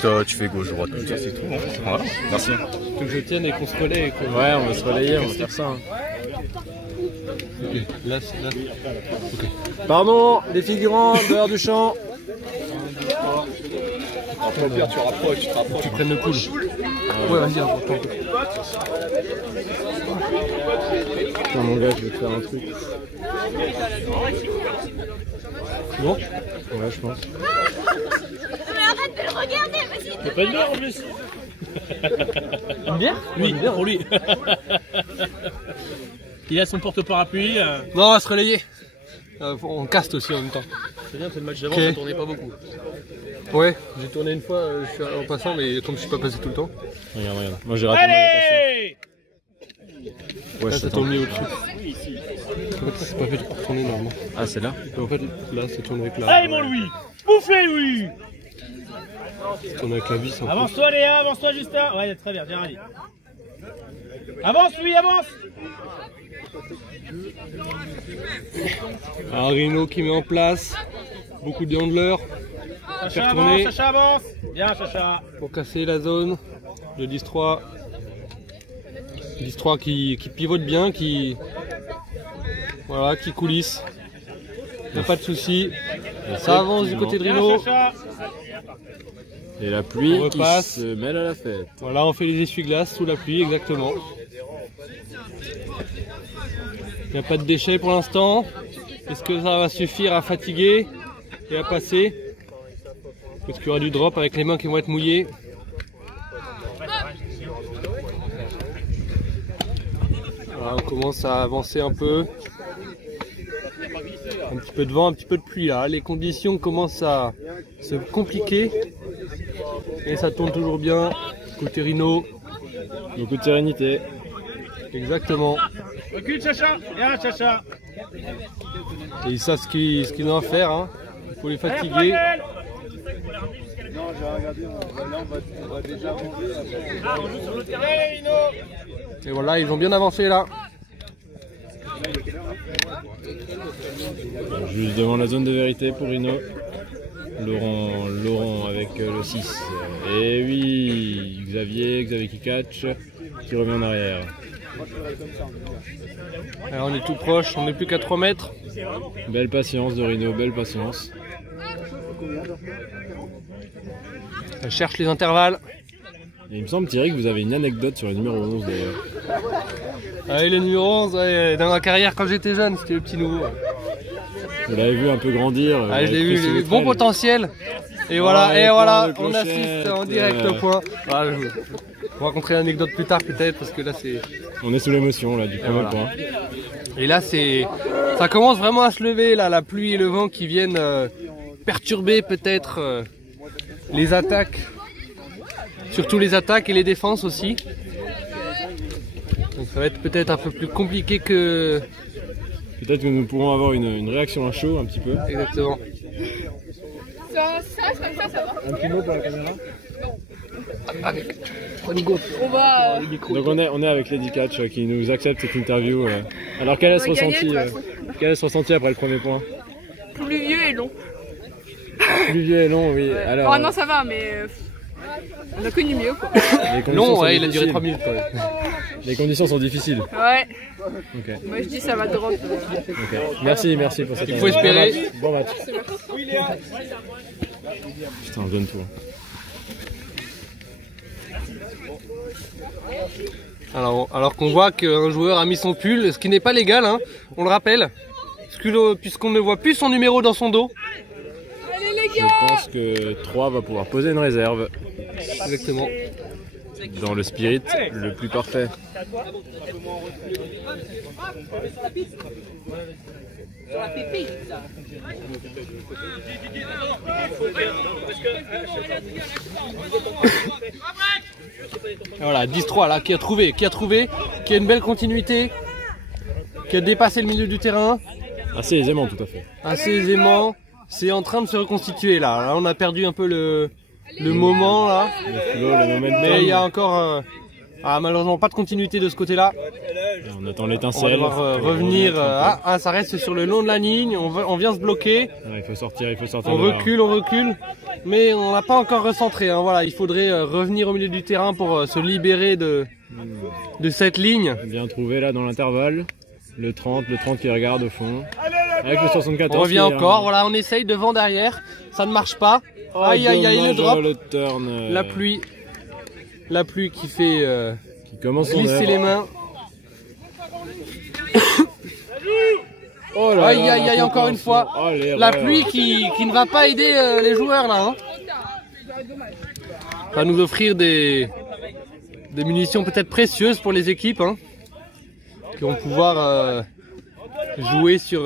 Ça, tu fais gauche-droite. Ça c'est tout. Hein. Voilà, merci. Que je tienne et qu'on se relaie. Ouais, on va se relayer, on va faire ça. Hein. Ok, là. Ok. Pardon, les figurants, dehors du champ. Après, au pire, tu rapproches, Tu prennes le coude. Ouais, vas-y, rapproche-toi. Putain, mon gars, je vais te faire un truc. Bon. Ouais, je pense. Mais arrête de le regarder, vas-y. T'as pas une bière en plus? Une bière? Oui, pour lui. Il a son porte-parapluie. Non, on va se relayer. On caste aussi en même temps. C'est bien, c'est le match d'avant, Ok. ça tournait pas beaucoup. Ouais, j'ai tourné une fois, je suis en passant, mais comme je suis pas passé tout le temps. Regarde, regarde. Moi, j'ai raté ma Allez! rotation. Ouais, Là, je ça t'attends. tourne mieux au-dessus. En fait, c'est pas fait pour tourner normalement. Ah, c'est là? En fait, là, ça tourne avec la. Allez, mon Louis! Bouffez, Louis! Ça tourne avec la vis. Avance-toi, Léa, avance-toi, Justin. Ouais, très bien, bien, allez. Avance, Louis, avance! Un Rhino qui met en place. Beaucoup de handlers Chacha, tourner. avance, Chacha, avance! Bien, Chacha. pour casser la zone. Le 10-3. 10-3 qui pivote bien, qui. Voilà, qui coulisse. Il n'y a pas de souci. Ça avance du côté de Bien, Rhino. Chacha. Et la pluie On qui repasse. se mêle à la fête. Voilà, on fait les essuie-glaces sous la pluie, exactement. Il n'y a pas de déchets pour l'instant. Est-ce que ça va suffire à fatiguer et à passer? Est-ce qu'il y aura du drop avec les mains qui vont être mouillées? Voilà, on commence à avancer un peu. Un petit peu de vent, un petit peu de pluie là. Les conditions commencent à se compliquer. Et ça tourne toujours bien. Côté Rhino. Beaucoup de sérénité. Exactement. Recule, Chacha. Bien, Chacha. Et ils savent ce qu'ils ont à faire. Hein. Il faut les Allez, fatiguer. Fragel. Allez, Rhino. Et voilà, ils ont bien avancé là. Juste devant la zone de vérité pour Rhino. Laurent avec le 6. Et oui, Xavier qui catch, qui revient en arrière. Alors on est tout proche, on n'est plus qu'à 3 mètres. Belle patience de Rhino, belle patience. On cherche les intervalles. Et il me semble, Thierry, que vous avez une anecdote sur le numéro 11 d'ailleurs. Allez, le numéro 11, ouais, dans ma carrière quand j'étais jeune, c'était le petit nouveau. Vous l'avez vu un peu grandir. Ah, je l'ai vu, avec j'ai vu. Chris Bon Lettrel. potentiel. Et voilà, Ouais, et voilà, point de on clochette, assiste en direct au point. Voilà, je vous raconterai l'anecdote plus tard peut-être parce que là c'est. On est sous l'émotion là du premier voilà. point. Et là ça commence vraiment à se lever là, la pluie et le vent qui viennent perturber peut-être les attaques, surtout les attaques et les défenses aussi. Donc ça va être peut-être un peu plus compliqué que. Peut-être que nous pourrons avoir une réaction à chaud un petit peu. Exactement. Ça reste comme ça va. Un petit mot pour la caméra. On va. Donc on est avec Lady Catch qui nous accepte cette interview. Alors quel est ce On va gagner, ressenti de toute façon. quel est ce ressenti après le premier point? Plus vieux et long. Plus vieux et long, oui. Alors, Oh non, ça va, mais. On a connu mieux quoi. les conditions Long, sont ouais, il a duré difficiles. 3 minutes quand même. Les conditions sont difficiles. Ouais. Ok. Moi je dis ça va drop. Ok. Merci pour cette. Il faut espérer. Bon match. Putain, on donne tout. Alors qu'on voit qu'un joueur a mis son pull, ce qui n'est pas légal, hein, on le rappelle, puisqu'on ne voit plus son numéro dans son dos. Allez les Je gars. pense que 3 va pouvoir poser une réserve Exactement. dans le spirit le plus parfait. Et voilà, 10-3 là, qui a trouvé, qui a une belle continuité, qui a dépassé le milieu du terrain, Assez aisément, tout à fait. assez aisément. C'est en train de se reconstituer là. Là, on a perdu un peu le moment là, Le flow, le momentum. mais il y a encore malheureusement pas de continuité de ce côté-là. On attend On va l'étincelle. devoir revenir. Ça reste sur le long de la ligne. On vient se bloquer. Il faut sortir, il faut sortir. On recule. Mais on n'a pas encore recentré. Hein. Voilà, il faudrait revenir au milieu du terrain pour se libérer de cette ligne. Bien trouvé là dans l'intervalle. Le 30 qui regarde au fond. Avec le 74. On revient encore. Voilà, on essaye devant, derrière. Ça ne marche pas. Aïe, le drop. Le turn, La pluie qui fait qui commence glisser les mains. Oh là Aïe, encore une fois. Oh, la pluie qui ne va pas aider les joueurs là. Hein. Va nous offrir des munitions peut-être précieuses pour les équipes. Hein, qui vont pouvoir jouer sur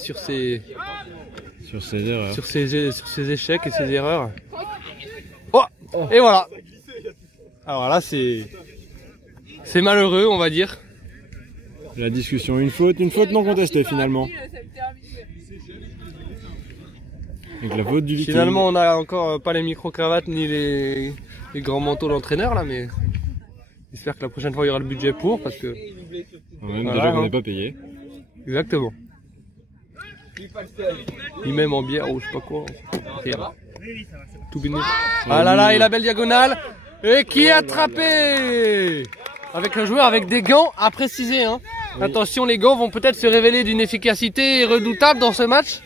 ces erreurs. sur ces échecs et ces erreurs. Oh, et voilà. Alors là c'est malheureux, on va dire. La discussion, une faute non contestée finalement. Avec la faute du Viking. Finalement on n'a encore pas les micro-cravates ni les grands manteaux d'entraîneur là, mais j'espère que la prochaine fois il y aura le budget pour, parce que... Même déjà qu'on n'est pas payé. Exactement. Ni même en bière ou je sais pas quoi. Tout béni. Ah là là, et la belle diagonale. Et qui est attrapé avec un joueur avec des gants à préciser. Hein. Oui. Attention, les gants vont peut-être se révéler d'une efficacité redoutable dans ce match.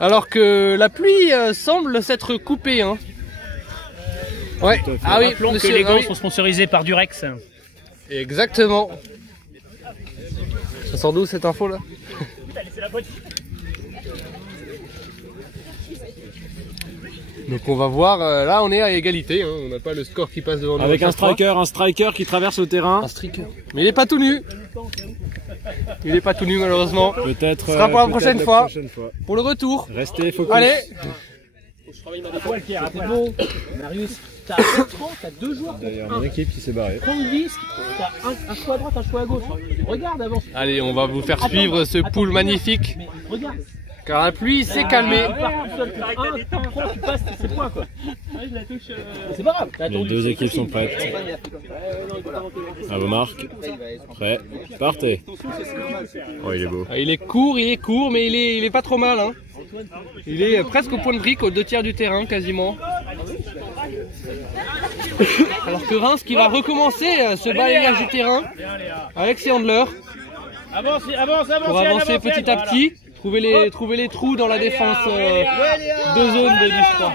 Alors que la pluie semble s'être coupée. Hein. Ouais. Ah oui, rappelons que les gants sont sponsorisés par Durex. Exactement. Ça sort d'où cette info là? Donc on va voir, là on est à égalité, hein. On n'a pas le score qui passe devant nous. Avec un striker qui traverse le terrain. Un striker. Mais il est pas tout nu. Il est pas tout nu malheureusement. Peut-être. Ce sera pour la prochaine fois. Pour le retour. Restez focus. Allez. Marius, t'as 4 ans, t'as 2 joueurs. D'ailleurs, mon équipe qui s'est barrée. Prends 10, t'as un choix à droite, un choix à gauche. Regarde, avance. Allez, on va vous faire suivre ce pool magnifique. Regarde. Car la pluie s'est calmée. Tu passes, c'est point quoi. C'est pas grave. Les deux équipes sont prêtes. À vos marques. Prêt. Partez. Oh, il est beau. Il est court, mais il est pas trop mal. Hein. Il est presque au point de brique, aux 2/3 du terrain quasiment. Alors que Reims qui va recommencer ce balayage du terrain avec ses handlers. Pour avancer petit à petit. Trouver les trous dans la défense de zone de l'U3.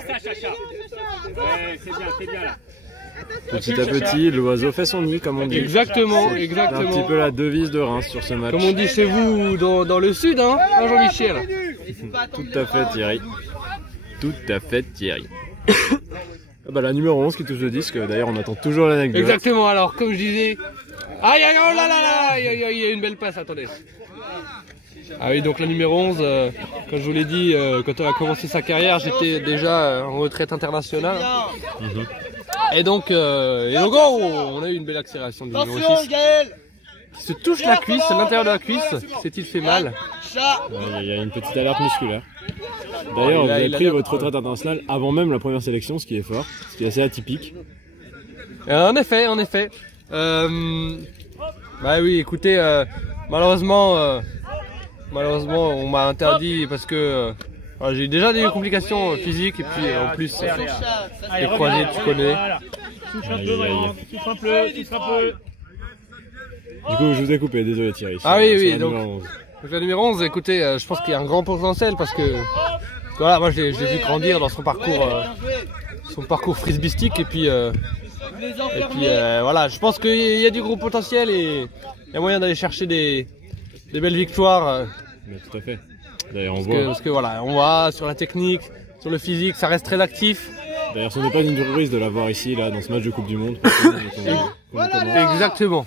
Petit à petit, l'oiseau fait son nid, comme on dit. Exactement. C'est un petit peu la devise de Reims sur ce match. Comme on dit chez vous dans le sud, hein, Jean-Michel. Tout à fait, Thierry. Tout à fait, Thierry. Ah bah, la numéro 11 qui touche le disque, d'ailleurs on attend toujours l'anecdote. Exactement, alors comme je disais... Aïe, oh là là, il y a une belle passe, attendez. Ah oui, donc la numéro 11, comme je vous l'ai dit, quand on a commencé sa carrière, j'étais déjà en retraite internationale. Et donc on a eu une belle accélération du numéro 6. Qui se touche la cuisse, l'intérieur de la cuisse, s'est-il fait mal? Il y a une petite alerte musculaire. D'ailleurs, vous avez pris votre retraite internationale avant même la première sélection, ce qui est fort, ce qui est assez atypique. En effet. Bah oui, écoutez, malheureusement, on m'a interdit parce que j'ai eu déjà des complications physiques et puis en plus les croisés, tu connais. Souffle un peu. Du coup, je vous ai coupé, désolé Thierry. Ah oui, donc la numéro 11, écoutez, je pense qu'il y a un grand potentiel parce que voilà, moi je l'ai vu grandir dans son parcours frisbeestique et puis voilà, je pense qu'il y a du gros potentiel et il y a moyen d'aller chercher des belles victoires. Mais tout à fait. D'ailleurs, parce que voilà, on voit sur la technique, sur le physique, ça reste très actif. D'ailleurs, ce n'est pas une surprise de l'avoir ici, là, dans ce match de Coupe du Monde. Exactement.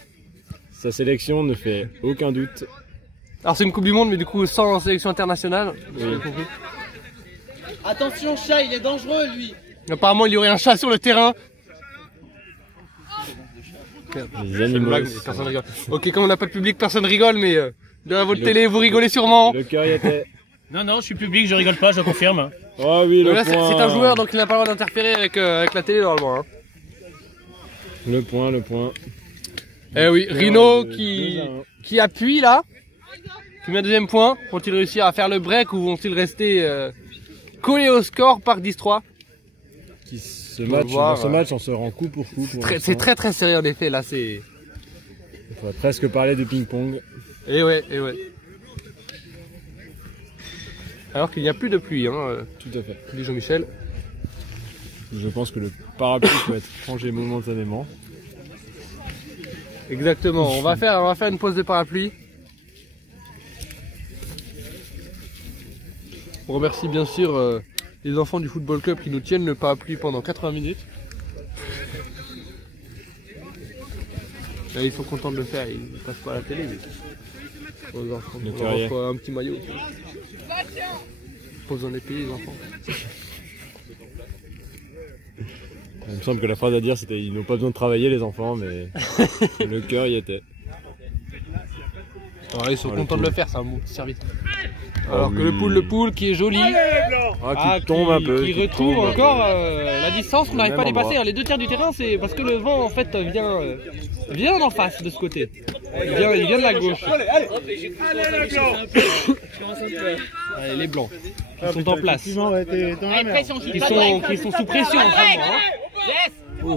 Sa sélection ne fait aucun doute. Alors c'est une Coupe du Monde, mais du coup sans sélection internationale. Oui. Attention, chat, il est dangereux lui. Apparemment, il y aurait un chat sur le terrain. Les animaux. Personne rigole. Ok, comme on n'a pas de public, personne rigole, mais derrière votre télé, vous rigolez sûrement. Le cœur y était. Non, je suis public, je rigole pas, je confirme. Oh oui, le là, point. C'est un joueur, donc il n'a pas le droit d'interférer avec la télé normalement. Hein. Le point. Eh oui, Rino qui appuie là. Qui met un deuxième point. Vont-ils réussir à faire le break ou vont-ils rester collés au score par 10-3? Dans ce match, on se rend coup pour coup. C'est très serré en effet. Là, c'est. Il faudrait presque parler de ping-pong. Et ouais. Alors qu'il n'y a plus de pluie, hein. Tout à fait. Dit Jean-Michel. Je pense que le parapluie peut être rangé momentanément. Exactement. On va faire une pause de parapluie. On remercie bien sûr les enfants du football club qui nous tiennent le parapluie pendant 80 minutes. Là, ils sont contents de le faire, ils ne passent pas à la télé. Mais... aux enfants, on leur offre un petit maillot. Pose dans les pays les enfants. Il me semble que la phrase à dire c'était ils n'ont pas besoin de travailler les enfants, mais le cœur y était. Alors, ils sont contents de le faire, c'est un bon petit service. Alors que le poule qui est joli, qui tombe un peu, qui retrouve encore la distance qu'on n'arrive pas à dépasser. Les 2 tiers du terrain, c'est parce que le vent en fait vient d'en face de ce côté. Il vient de la gauche. Allez, les blancs, ils sont en place. Qui sont sous pression en ce moment. Oh. Oh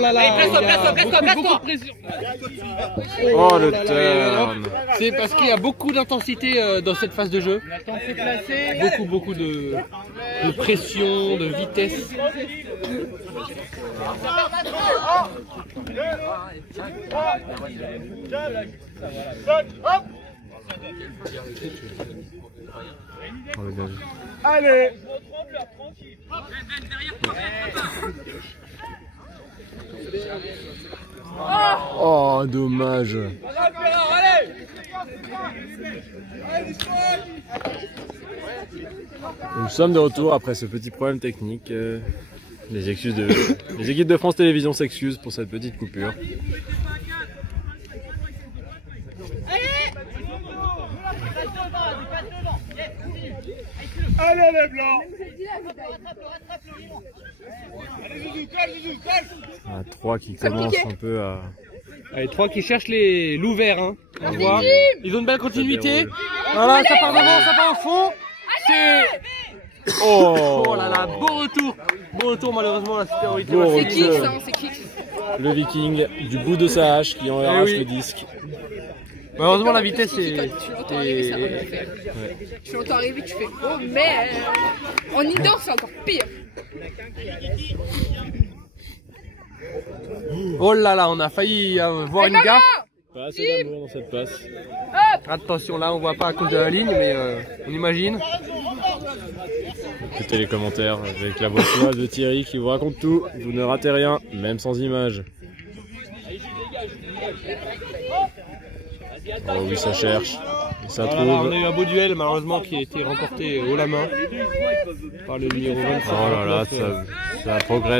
là là, beaucoup de pression. Oh le turn. C'est parce qu'il y a beaucoup d'intensité dans cette phase de jeu. Beaucoup de pression, de vitesse. Allez. Oh, dommage. Nous sommes de retour après ce petit problème technique. Les équipes de France Télévisions s'excusent pour cette petite coupure. Allez les blancs. Ah, 3 qui commencent un peu à... Allez, 3 qui cherchent l'ouvert, hein. On voit. Ils ont une belle continuité. Voilà, ça part devant, ça part au fond. C'est... Oh là là, beau retour malheureusement la supériorité. C'est Kix, hein, c'est Kix. Le Viking du bout de sa hache qui en arrache le disque. Malheureusement la vitesse est... Tu l'entends arriver, ça va le faire. Tu l'entends arriver, tu fais oh mais en indoor c'est encore pire. Oh là là, on a failli voir une gaffe. Pas assez d'amour dans cette passe. Attention, là on voit pas à cause de la ligne, mais on imagine. Écoutez les commentaires avec la voix suave de Thierry qui vous raconte tout. Vous ne ratez rien, même sans image. Oh oui, ça cherche. Ça trouve. On a eu un beau duel malheureusement qui a été remporté haut la main par le numéro 27. Oh là là,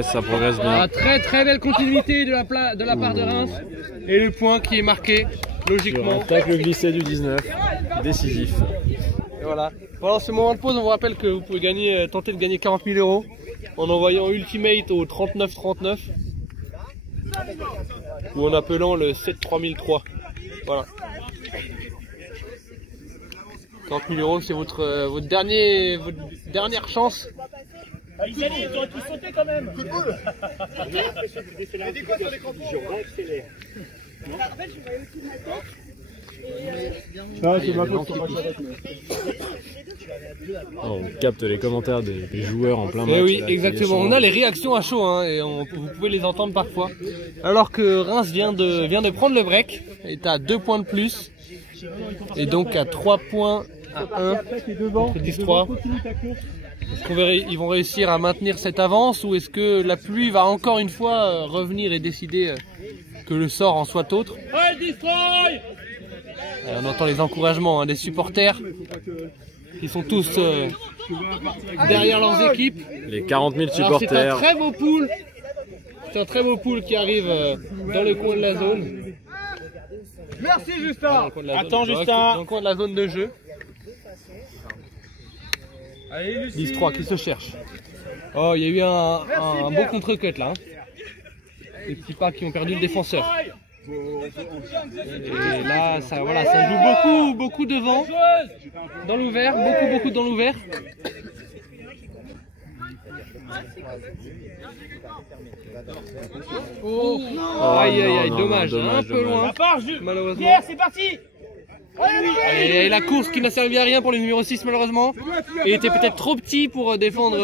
ça progresse bien. Ah, très belle continuité de la part de Reims. Et le point qui est marqué logiquement. Sur un tacle glissé du 19, décisif. Et voilà. Pendant ce moment de pause, on vous rappelle que vous pouvez tenter de gagner 40 000 € en envoyant Ultimate au 3939 ou en appelant le 73003. Voilà. 40 000 €, c'est votre dernière chance. Ils auraient pu sauter quand même. Oh, on capte les commentaires des joueurs en plein match. Eh oui, exactement. On a les réactions à chaud, hein, et vous pouvez les entendre parfois. Alors que Reims vient de prendre le break, est à 2 points de plus, et donc à 3 points à 1, 10-3. Est-ce qu'ils vont réussir à maintenir cette avance ou est-ce que la pluie va encore une fois revenir et décider que le sort en soit autre? On entend les encouragements des supporters qui sont tous derrière leurs équipes. Les 40 000 supporters. C'est un très beau pool. C'est un très beau pool qui arrive dans le coin de la zone. Merci Justin. Attends Justin. Dans le coin de la zone de jeu. 10-3 qui se cherche. Oh, il y a eu un beau contre-cut là. les petits pas qui ont perdu le défenseur. Et là, ça, voilà, ça joue beaucoup devant, dans l'ouvert, beaucoup dans l'ouvert. Oh, aïe, dommage, un peu loin, malheureusement. Pierre, c'est parti. Et la course qui n'a servi à rien pour le numéro 6 malheureusement. Il était peut-être trop petit pour défendre,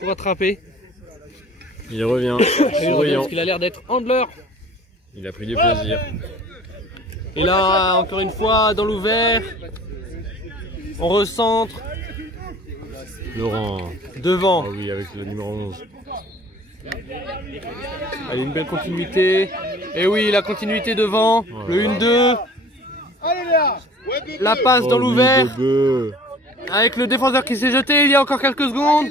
pour attraper. Il revient, souriant. Parce qu'il a l'air d'être handler. Il a pris du plaisir. Et là, encore une fois, dans l'ouvert, on recentre. Laurent. Devant. Ah oui, avec le numéro 11. Allez, une belle continuité. Et oui, la continuité devant. Voilà. Le 1-2. La passe dans l'ouvert. Avec le défenseur qui s'est jeté il y a encore quelques secondes.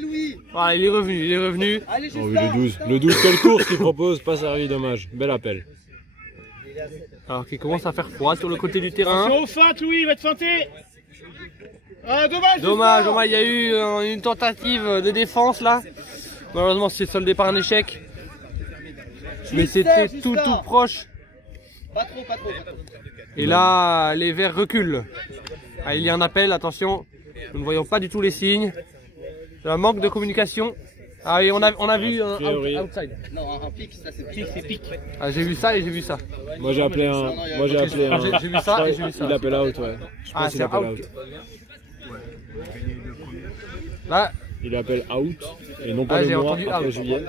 Voilà, il est revenu. Oh oui, le 12. Le 12, quelle course qu'il propose, pas servi, dommage. Bel appel. Alors qu'il commence à faire froid sur le côté du terrain. Attention aux feintes, Louis, il va te feinter. Ah, Dommage, il y a eu une tentative de défense là. Malheureusement, c'est soldé par un échec. Mais c'était tout proche. Pas trop. Et là, les Verts reculent. Ah, il y a un appel, attention. Nous ne voyons pas du tout les signes. C'est un manque de communication. Ah oui, on a vu un outside. Non, un pic, ça c'est pic. Ah, j'ai vu ça et j'ai vu ça. Moi j'ai appelé un. J'ai vu ça et j'ai vu ça. Il appelle out, ouais. Je pense qu'il appelle out. Là, Il appelle out et non pas j'ai le mois entendu après out. juillet.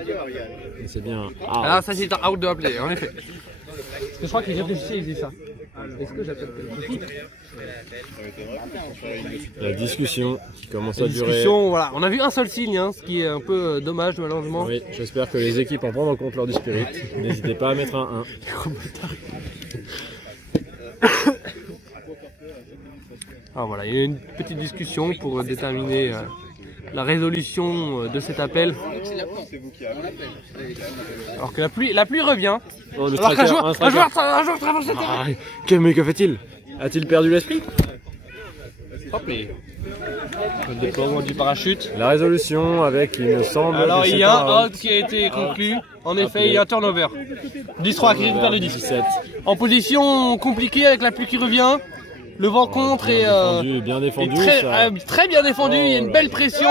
Mais c'est bien. là, ça c'est un out de appeler, en effet. Parce que je crois qu'il réfléchissait, il disait ça. Est-ce que j'appelle quelque chose? La discussion qui commence à La durer. discussion, voilà. On a vu un seul signe, hein, ce qui est un peu dommage malheureusement. Oui, j'espère que les équipes en prendront en compte lors du spirit. N'hésitez pas à mettre un 1. Alors voilà, il y a une petite discussion pour déterminer la résolution de cet appel. Alors que la pluie revient. Oh, le Alors qu'un striker, joueur traverse le terrain. Ah, que fait-il? A-t-il perdu l'esprit? Hop, le déploiement du parachute. La résolution avec, il me semble. Alors que il c'est y a un out qui a été conclu. En effet, il y a un turnover. 10-3 qui récupère le 10. 17. En position compliquée avec la pluie qui revient. Le vent contre et Bien défendu. très, très bien défendu. Il y a une belle pression.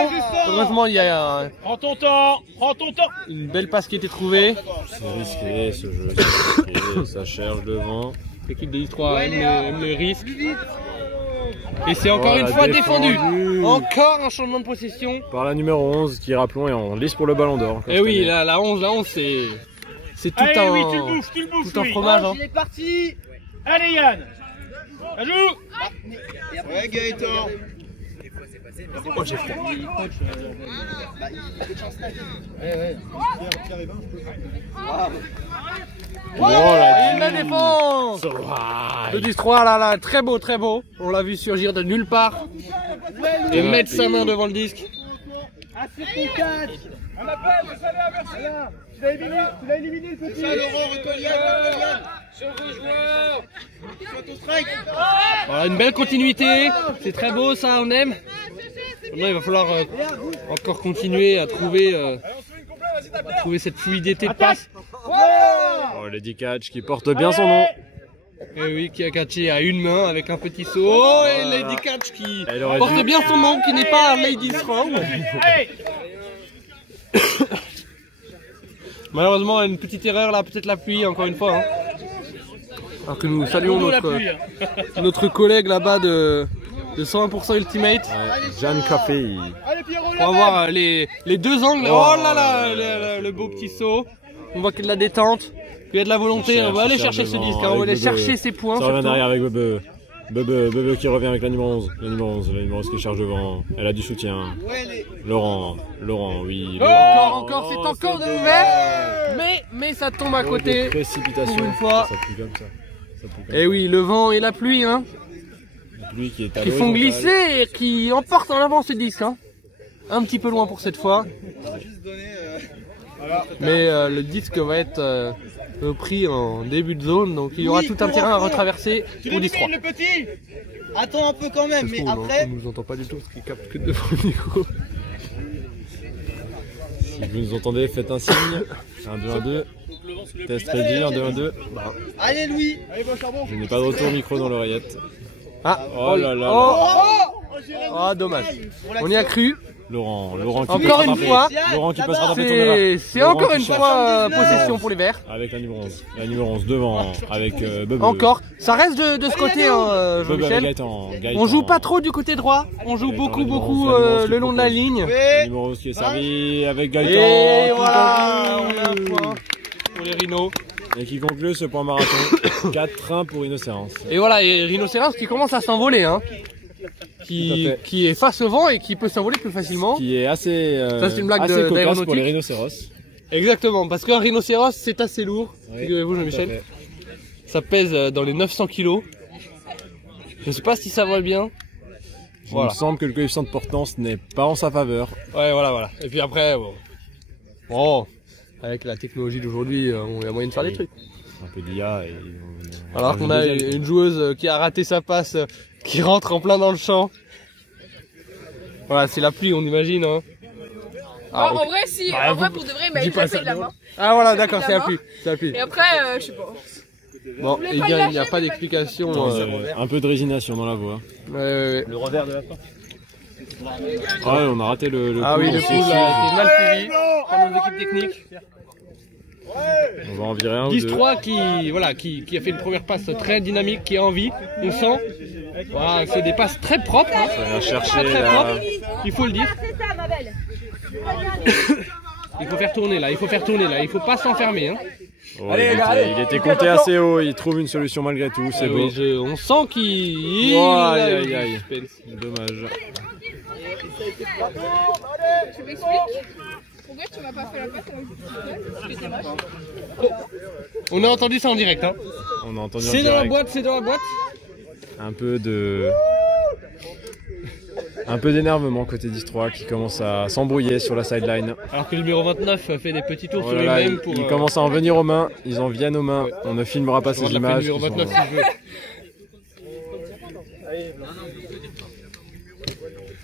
Heureusement, il y a Prends ton temps. une belle passe qui a été trouvée. C'est risqué ce jeu, c'est risqué, ça cherche devant. L'équipe de 3 aime le risque. Et c'est encore une Voilà, fois défendu. défendu. Encore un changement de possession. Par la numéro 11 qui, rappelons, est en lice pour le ballon d'or. Et oui, la 11 c'est tout Allez, un, oui, tu le bouffes, tout un Louis. fromage. Hein. Il est parti. Allez, Yann. Ça joue. Ouais, Gaëtan. Oh, j'ai froid. Oh la Une belle défense. Le 10-3 là, très beau. On l'a vu surgir de nulle part et mettre sa main devant le disque. Ah, c'est ton catch. Un appel, ça allait inverser. Tu l'as éliminé le petit. Ça, Laurent, retourne Yann. Sur vos joueurs. Sur ton strike. Voilà, une belle continuité, c'est très beau ça, on aime. Maintenant, il va falloir encore continuer à trouver cette fluidité de passe. Oh, Lady Catch qui porte bien son nom. Et oui, qui a catché à une main avec un petit saut. Oh, et Lady Catch qui Elle aurait porte dû- bien son nom, qui n'est pas Lady Throw. Allez. Malheureusement, une petite erreur là, peut-être la pluie, encore une fois. Hein. Alors que nous saluons La pluie. notre collègue là-bas de 101% Ultimate. Ouais, Jeanne Café. Allez, Pierrot, On va voir les deux angles. Oh là là, le beau petit saut. On voit qu'il y a de la détente, qu'il y a de la volonté. On va aller chercher ce disque, hein. On va aller chercher ses points. Ça revient surtout. derrière avec Bebe. Bebe qui revient avec la numéro 11. La numéro 11 qui charge devant. Elle a du soutien. Laurent, oui. Encore, c'est encore de l'ouvert. Mais ça tombe à côté. Précipitation. Pour une fois. Ça pue comme ça. Et oui, le vent et la pluie, hein, La pluie qui est à qui font l'horizontale. glisser et qui emportent en avant ce disque. Hein. Un petit peu loin pour cette fois. Mais le disque va être pris en début de zone, donc il y aura tout un terrain à retraverser pour 10-3. le petit. Attends un peu quand même, mais après. On nous entend pas du tout parce qu'il capte que devant le micro. Si vous nous entendez, faites un signe. 1, 2, 1, 2. Test ready, 1, 2, 1, 2. Allez Louis. Je n'ai pas de retour micro dans l'oreillette. Ah, Oh là là. oh, dommage. On y a cru. Laurent qui Encore peut se une rattraper. fois, Laurent qui peut se rattraper de son erreur. c'est Laurent encore qui une cherche. fois possession pour les Verts. Avec la numéro 11. La numéro 11 devant avec Bebe. Encore. Ça reste de ce côté, hein, Bebe avec Jean-Michel. Gaëtan. On joue pas trop du côté droit. On joue Gaëtan, beaucoup, la numéro beaucoup 11, la numéro 11 le long de la ligne. La numéro 11 qui est servi avec Gaëtan. Et qui voilà, on conclut. a un point pour les Rhinos. Et qui conclut ce point marathon. 4-1 pour Rhinocéros. Et voilà, et Rhinocéros qui commence à s'envoler, hein. Tout à fait. Qui est face au vent et qui peut s'envoler plus facilement. Qui est assez, Ça, c'est une blague assez cocasse d'aéronautique. pour les rhinocéros. Exactement, parce qu'un rhinocéros c'est assez lourd, Oui, figurez-vous tout à Jean-Michel. fait. Ça pèse dans les 900 kilos. Je sais pas si ça va bien. Il Voilà. me semble que le coefficient de portance n'est pas en sa faveur. Ouais, voilà. Et puis après, bon, avec la technologie d'aujourd'hui, il y a moyen de faire des trucs. Un peu d'IA et... Alors qu'on a une joueuse qui a raté sa passe, qui rentre en plein dans le champ. Voilà, c'est la pluie, on imagine. Hein. Ah, En vrai, si, Bah, en vrai, vous- pour de vrai, mais dis elle pas a ça, fait de la non. main. Ah voilà, Ça d'accord, fait c'est de la la pluie. C'est la pluie. Et après, je sais pas. Bon, voulez il pas n'y le a lâcher, pas vous d'explication. Un peu de résignation dans la voix. Ouais. Le revers de la porte. Ah ouais, on a raté le Ah oui, coup. le coup a été mal suivi par nos équipes techniques. On va en virer un ou deux. 10-3 qui a fait une première passe très dynamique, qui a envie, on sent. Voilà, c'est des passes très propres, hein. On va chercher Très la... propres, il faut le dire. Il faut faire tourner là, il faut pas s'enfermer. Hein. Oh, il était compté assez haut, il trouve une solution malgré tout, c'est Ah beau. oui, on sent qu'il... Oh, il a aïe, eu aïe, du aïe. suspense. Dommage. Tu m'expliques pourquoi tu m'as pas fait la passe avec le moche. On a entendu ça en direct. Hein. On a entendu en C'est dans la direct. boîte, c'est dans la boîte. Un peu d'énervement côté 10-3 qui commence à s'embrouiller sur la sideline. Alors que le numéro 29 fait des petits tours Oh sur là là, lui-même pour... ils commencent à en venir aux mains, ils en viennent aux mains. On ne filmera pas ces on images. le numéro qui sont- 29 si je veux.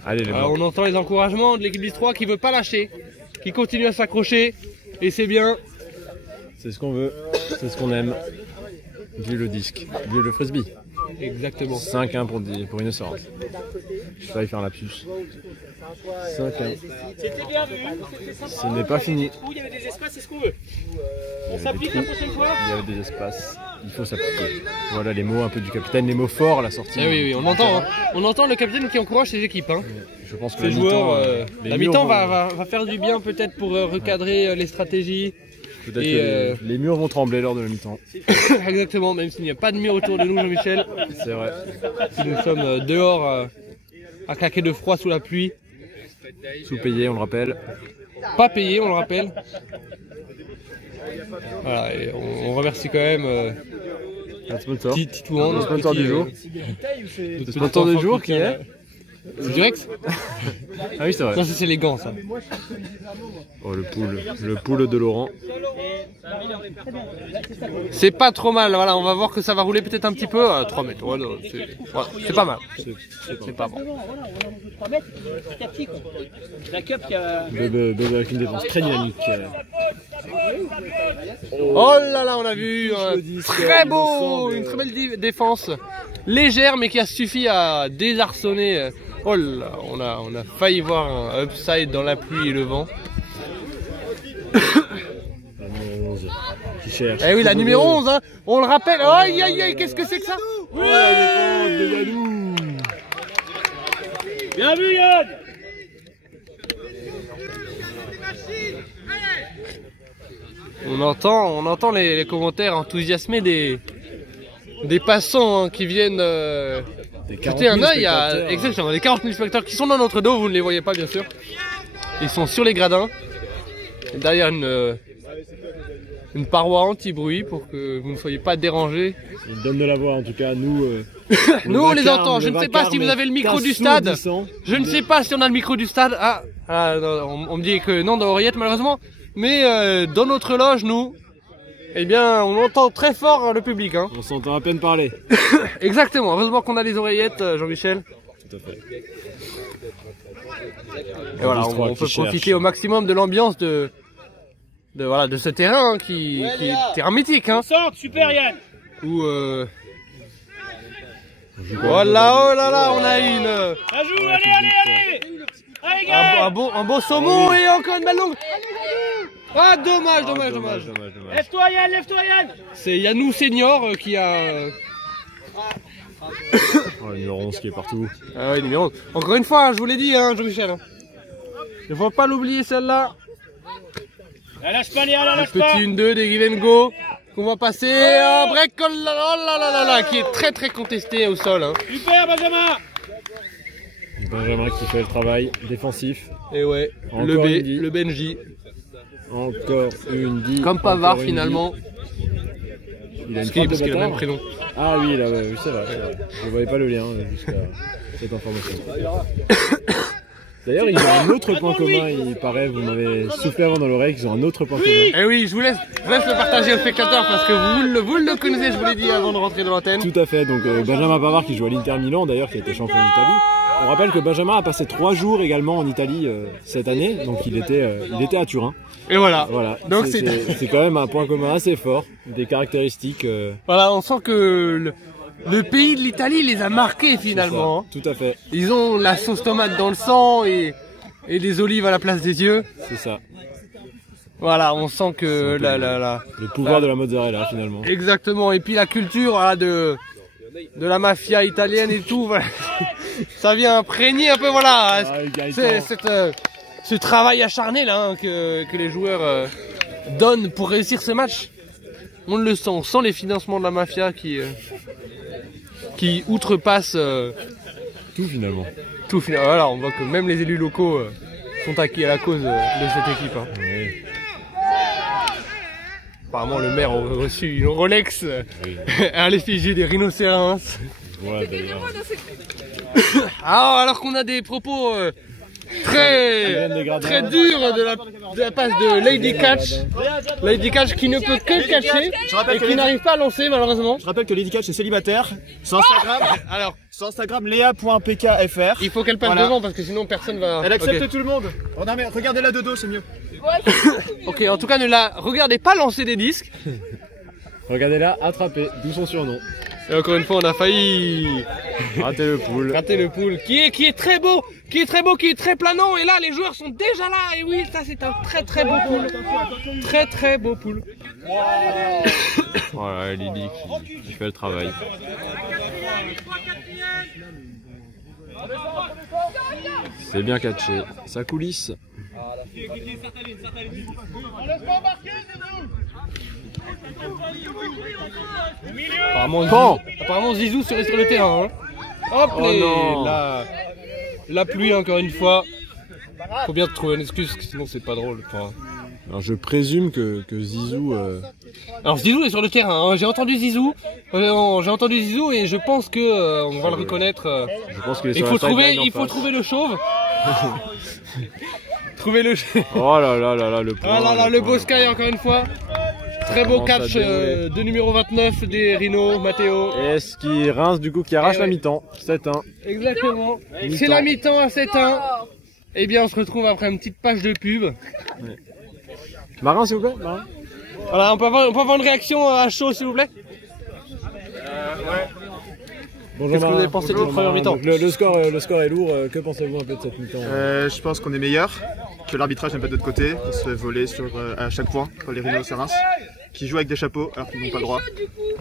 Allez les Alors, blancs. on entend les encouragements de l'équipe 10-3 qui veut pas lâcher, qui continue à s'accrocher, et c'est bien. C'est ce qu'on veut, c'est ce qu'on aime. Vive le disque, vive le frisbee. Exactement. 5-1 pour Rhinocéros. Je vais y faire un lapsus. 5-1. C'était bien vu. Ce n'est pas fini. Il y avait des espaces, c'est ce qu'on veut. Il y avait s'applique des la trous, prochaine fois. il y avait des espaces. Il faut s'appliquer. Voilà les mots un peu du capitaine, les mots forts à la sortie. Eh oui, on entend, hein. On entend le capitaine qui encourage ses équipes. Hein. Je pense que Ces la joueurs, mi-temps, les la murs mi-temps vont- va faire du bien peut-être pour recadrer les stratégies. Peut-être et, que les murs vont trembler lors de la mi-temps. Exactement, même s'il n'y a pas de mur autour de nous, Jean-Michel. C'est vrai. Si nous sommes dehors à claquer de froid sous la pluie. Sous-payé, on le rappelle. Pas payé, on le rappelle. Voilà, et on remercie quand même Un sponsor. Titouan, Le sponsor du jour. Le Le sponsor du jour qui est C'est du Rex. Ah oui, c'est vrai. Ça, c'est les gants, ça. Oh, le poule de Laurent. C'est pas trop mal, voilà, on va voir que ça va rouler peut-être un petit peu. 3 mètres, voilà, c'est pas mal. C'est pas bon. 3 mètres, petit à petit, quoi. La cup qui a... Bebe avec une défense très dynamique. Oh là là, on a vu très beau, une très belle défense. Légère, mais qui a suffi à désarçonner. Oh là, on a failli voir un upside dans la pluie et le vent. La numéro 11 qui cherche. Eh oui, la numéro 11, hein, on le rappelle. Aïe aïe aïe, qu'est-ce que c'est que ça? Oh, la défense de Yadou. Bien vu, Yann. On entend les commentaires enthousiasmés des passants, hein, qui viennent jeter un œil à exactement les 40 000 spectateurs qui sont dans notre dos. Vous ne les voyez pas, bien sûr. Ils sont sur les gradins, derrière une paroi anti-bruit pour que vous ne soyez pas dérangés. Il donne de la voix en tout cas, nous. Nous on les entend. Je ne sais pas si vous avez le micro du stade. Je ne sais pas si on a le micro du stade. Non, on me dit que non dans l'oreillette malheureusement. Mais dans notre loge, nous, eh bien, on entend très fort le public. Hein. On s'entend à peine parler. Exactement. Heureusement qu'on a les oreillettes, Jean-Michel. Tout à fait. Et voilà, on peut profiter au maximum de l'ambiance de de ce terrain qui est terrain mythique. Hein. Centre, super Yann. Où voilà, oh là là, on a une Ça joue, allez. Allez, gars. un beau saumon et encore une balle longue. Ah, dommage. Lève-toi Yann. C'est Yannou Senior qui a... Oh, le numéro 11 qui est partout. Ah ouais, numéro 11. Encore une fois, je vous l'ai dit, hein, Jean-Michel. Hein. Il ne faut pas l'oublier celle-là. Lâche pas Léa, Le lâche pas. petit 1-2 des give and go qu'on va passer. Un break, oh là là, qui est très contesté au sol. Hein. Super Benjamin. Benjamin qui fait le travail défensif. Et ouais, Encore le une D. le Benji. Encore une D. Comme Pavard encore une finalement. D. Il a une Parce qu'il frappe de a le même bâtard. prénom. Ah oui, là, ouais, oui, c'est vrai. Je ne voyais pas le lien jusqu'à cette information. D'ailleurs, ils ont un autre point commun, il paraît, vous m'avez soufflé avant dans l'oreille qu'ils ont un autre point commun. Eh oui, je vous laisse le partager aux spectateurs parce que vous le connaissez, je vous l'ai dit avant de rentrer dans l'antenne. Tout à fait, donc Benjamin Pavard qui joue à l'Inter Milan d'ailleurs, qui a été champion d'Italie. On rappelle que Benjamin a passé 3 jours également en Italie cette année, donc il était à Turin. Et voilà. Voilà, Donc c'est quand même un point commun assez fort, des caractéristiques. Voilà, on sent que le pays de l'Italie les a marqués finalement. Hein. Tout à fait, Ils ont la sauce tomate dans le sang et des olives à la place des yeux. c'est ça. Voilà, on sent que Le pouvoir de la mozzarella finalement. exactement. Et puis la culture voilà, de la mafia italienne et tout, voilà. Ça vient imprégner un peu, voilà. C'est ce travail acharné là hein, que les joueurs donnent pour réussir ce match. On le sent, on sent les financements de la mafia qui outrepassent Tout finalement. tout. Voilà, on voit que même les élus locaux sont acquis à la cause de cette équipe. Hein. Oui. Apparemment, le maire a reçu une Rolex à l'effigie des rhinocéros. Ouais, d'ailleurs. Ah, alors qu'on a des propos très durs de la passe de Lady Catch. Lady Catch qui ne peut que catcher et qui n'arrive pas à lancer malheureusement. Je rappelle que Lady Catch est célibataire. Sur Instagram, Alors, sur Instagram Léa.pkfr. il faut qu'elle passe Voilà. devant parce que sinon personne va... Elle accepte Ok. tout le monde. Oh non mais regardez-la de dos, c'est mieux. Ok, en tout cas ne la regardez pas lancer des disques. Regardez-la, attrapé, d'où son surnom. Et encore une fois on a failli Rater le pool. rater le pool qui est très beau, qui est très planant et là les joueurs sont déjà là et oui ça c'est un très beau pool. Très beau pool. Voilà, Lily qui fait le travail. C'est bien catché. Ça coulisse. Apparemment Zizou serait sur le terrain. Hein. Hop Oh non. la pluie encore une fois. Faut bien trouver une excuse parce que sinon c'est pas drôle. Enfin... Alors je présume que Zizou... Alors Zizou est sur le terrain, hein. J'ai entendu Zizou et je pense que on va le reconnaître. Je pense qu'il est Il sur faut la sideline en il faut face. trouver le chauve. Trouver le chauve. Oh là là là là, le point. Ah là là, le point, beau Sky encore une fois. Très beau commence à catch dérouler. de numéro 29 des Rhino, Matteo. Et ce qui rince du coup, qui arrache Eh la ouais. mi-temps. 7-1. Exactement. Mi-temps. C'est la mi-temps à 7-1. Eh bien on se retrouve après une petite page de pub. Marin s'il vous plaît, Marin. Voilà, on peut avoir une réaction à chaud s'il vous plaît. Bonjour Qu'est-ce que vous Marin. avez pensé de Bonjour, cette première Marin. mi-temps? Donc, le score est lourd. Que pensez-vous un peu de cette mi-temps Je pense qu'on est meilleur, que l'arbitrage n'est pas de notre côté, qu'on se fait voler à chaque point par les rhinocéros, qui jouent avec des chapeaux alors qu'ils n'ont pas le droit.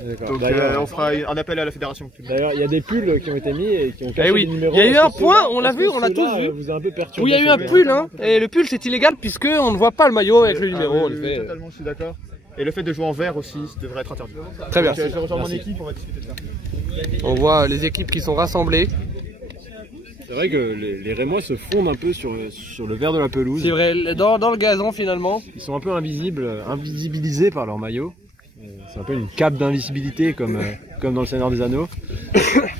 D'accord. Donc D'ailleurs, on fera un appel à la fédération. D'ailleurs, il y a des pulls qui ont été mis et qui ont caché Eh oui, les numéros. il y a eu Est-ce un que point, cela- on l'a est-ce vu, que on l'a tous cela, vu. vous a un peu perturbé. Oui, il y a eu un pull, hein. Et le pull c'est illégal puisque on ne voit pas le maillot avec le numéro. en effet. Totalement, je suis d'accord. Et le fait de jouer en vert aussi, ça devrait être interdit. Très bien. Donc, je rejoins mon Merci. équipe, on va discuter de ça. On voit les équipes qui sont rassemblées. C'est vrai que les Rémois se fondent un peu sur le vert de la pelouse. C'est vrai, dans le gazon finalement. Ils sont un peu invisibilisés par leur maillot. C'est un peu une cape d'invisibilité comme dans le Seigneur des Anneaux.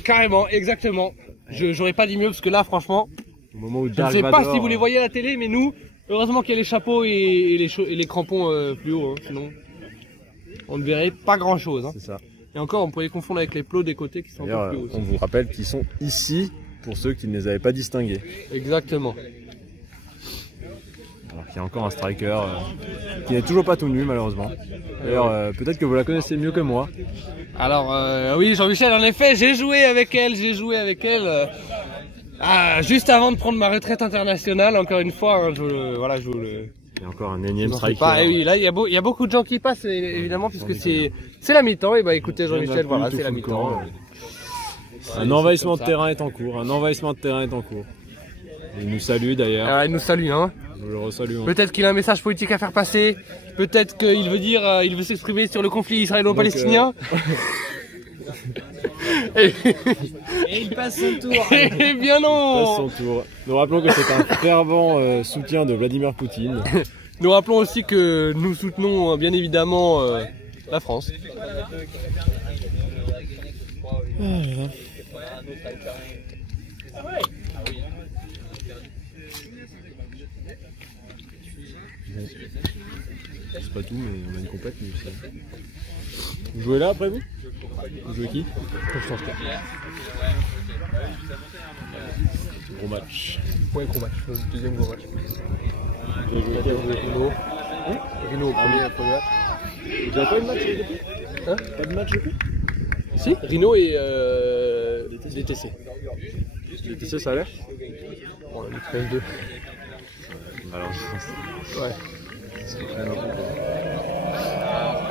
Carrément, exactement. J'aurais pas dit mieux parce que là franchement, Au moment où je ne Dark sais pas Vador, si vous les voyez à la télé mais nous, heureusement qu'il y a les chapeaux et les crampons plus haut. Hein, sinon, on ne verrait pas grand chose. Hein. C'est ça. Et encore, on pourrait les confondre avec les plots des côtés qui sont un D'ailleurs, peu plus hauts. on vous rappelle qu'ils sont ici pour ceux qui ne les avaient pas distingués. Exactement. Alors qu'il y a encore un striker qui n'est toujours pas tout nu malheureusement. D'ailleurs, peut-être que vous la connaissez mieux que moi. Alors oui, Jean-Michel, en effet, j'ai joué avec elle, juste avant de prendre ma retraite internationale, encore une fois, hein, je vous le... Il y a encore un énième Et striker. oui, là, il y a beaucoup de gens qui passent, évidemment, puisque c'est la mi-temps. Et bah écoutez, Jean-Michel, voilà, c'est la mi-temps. Un envahissement de terrain est en cours, Il nous salue d'ailleurs. Il nous salue, hein. Nous le resaluons. Peut-être qu'il a un message politique à faire passer. Peut-être qu'il veut dire, il veut s'exprimer sur le conflit israélo-palestinien. Et il passe son tour. Eh bien non. Il passe son tour. Nous rappelons que c'est un fervent soutien de Vladimir Poutine. Nous rappelons aussi que nous soutenons bien évidemment la France. C'est pas tout, mais on a une compète. Vous jouez là après vous? Vous jouez qui? Gros match. Ouais, gros match. Le deuxième gros match. Rino au premier match. Vous avez pas eu de match depuis? Hein? Pas de match depuis? Si, Rino et DTC. DTC ça allait? Bon, on a mis 13-2. Alors, Ouais.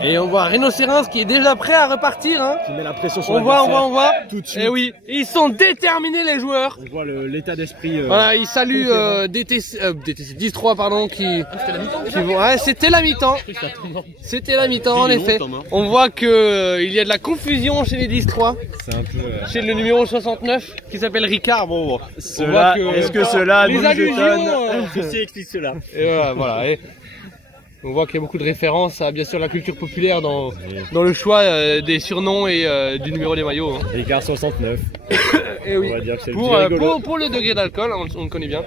Et on voit Rhinocéros qui est déjà prêt à repartir, hein. Qui met la pression sur On voit. Tout de suite. Et oui, ils sont déterminés les joueurs. On voit l'état d'esprit. Voilà, ils saluent DTC 10-3 pardon qui vont. Ouais, c'était la mi-temps. C'était la mi-temps en effet. On voit que il y a de la confusion chez les 10-3. C'est un peu. Chez le numéro 69 qui s'appelle Ricard. Bon, Cela, est-ce que cela les nous allusions, étonne? Ceci explique cela. Et voilà. Et on voit qu'il y a beaucoup de références à bien sûr la culture populaire dans le choix des surnoms et du numéro des maillots. Hein. Ricard 69. Et oui. On va dire que c'est le petit rigolo. Pour le degré d'alcool, on le connaît bien.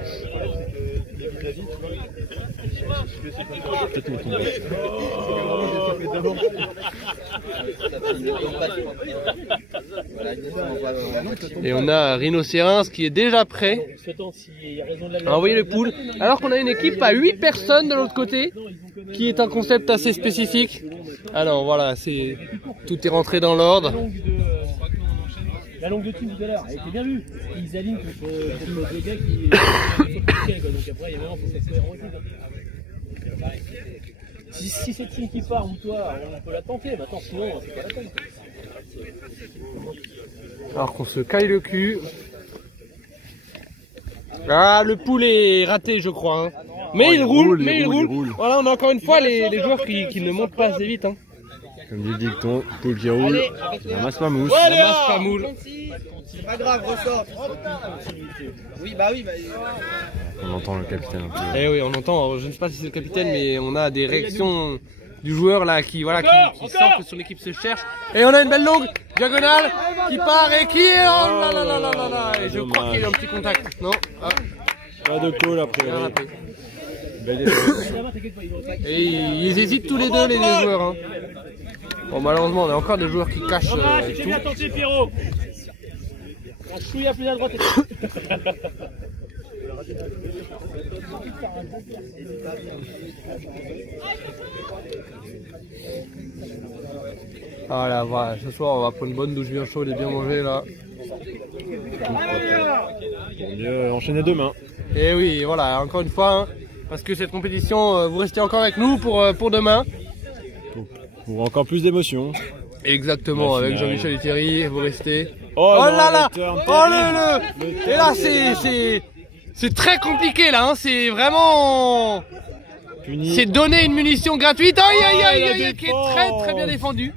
Et on a Rhinocéros qui est déjà prêt à envoyer les poules. Alors qu'on a une équipe à 8 personnes de l'autre côté, qui est un concept assez spécifique. Alors voilà, tout est rentré dans l'ordre. La longue de team tout à l'heure, elle était bien vue. Ils alignent contre des gars qui sont donc après, il y a vraiment faut que ça soit cohérent. Si c'est team qui part ou toi, on peut la tenter. Maintenant, sinon, c'est pas la peine. Alors qu'on se caille le cul. Ah, le pool est raté, je crois. Hein. Mais il roule. Voilà, on a encore une fois les joueurs qui ne montent pas assez vite. Hein. Comme dit le dicton, poule qui roule, ramasse pas mousse. Ramasse pas moule. C'est pas grave, ressort. Oui, bah oui. On entend le capitaine un peu. Eh oui, on entend, je ne sais pas si c'est le capitaine, mais on a des réactions du joueur là qui sent que son équipe se cherche. Et on a une belle longue diagonale qui part et qui est... Oh là là là là là là. Et je crois qu'il y a eu un petit contact. Non, Pas de call après. Et ils hésitent tous les deux, les deux joueurs. Hein. Bon, malheureusement, on a encore des joueurs qui cachent tout. C'était bien tenté, Pierrot. Un chouïa plus à droite. Voilà, voilà, ce soir on va prendre une bonne douche bien chaude et bien manger là. Pour mieux enchaîner demain. Et oui, voilà, encore une fois, hein, parce que cette compétition, vous restez encore avec nous pour demain. Pour encore plus d'émotions. Exactement, avec Jean-Michel et Thierry, vous restez. Oh Oh non, là là, le turn oh le et là c'est très compliqué là, hein, c'est vraiment... Puni. C'est donner une munition gratuite, aïe aïe aïe la aïe, qui est défense. très bien défendu.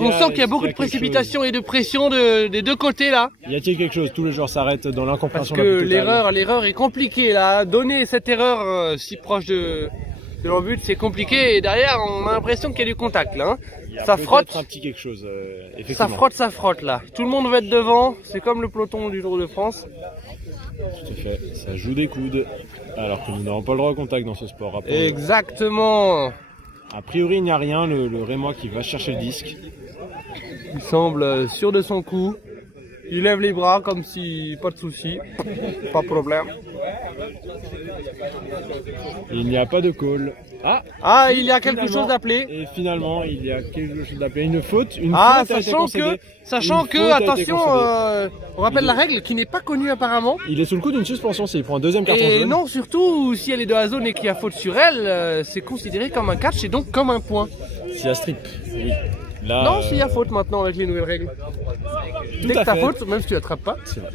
On sent qu'il y a beaucoup de précipitation et de pression des deux côtés là. Y a-t-il quelque chose? Tous les joueurs s'arrêtent dans Parce l'incompréhension que la plus totale. l'erreur est compliquée là. Donner cette erreur si proche de leur but, c'est compliqué. Et derrière, on a l'impression qu'il y a du contact là. Hein. Il y a Ça peut-être frotte. un petit quelque chose, effectivement. Ça frotte là. Tout le monde veut être devant. C'est comme le peloton du Tour de France. Tout à fait. Ça joue des coudes. Alors que nous n'avons pas le droit au contact dans ce sport. rappelons-le. Exactement. A priori, il n'y a rien. Le Rémois qui va chercher le disque. Il semble sûr de son coup. Il lève les bras comme si pas de souci. Pas de problème. Il n'y a pas de call. Ah, il y a quelque Finalement. chose d'appelé. Et finalement, il y a quelque chose d'appelé une faute. Ah, faute a été sachant concédée. sachant Une que, faute a été attention, concédée. on rappelle la règle qui n'est pas connue apparemment. Il est sous le coup d'une suspension s'il prend un deuxième carton Et jaune. non, surtout, si elle est de la zone et qu'il y a faute sur elle, c'est considéré comme un catch et donc comme un point. S'il y a strip, oui. Là, Non, s'il y a faute maintenant avec les nouvelles règles. tout Dès que à t'as fait. faute, même si tu l'attrapes pas. C'est vrai.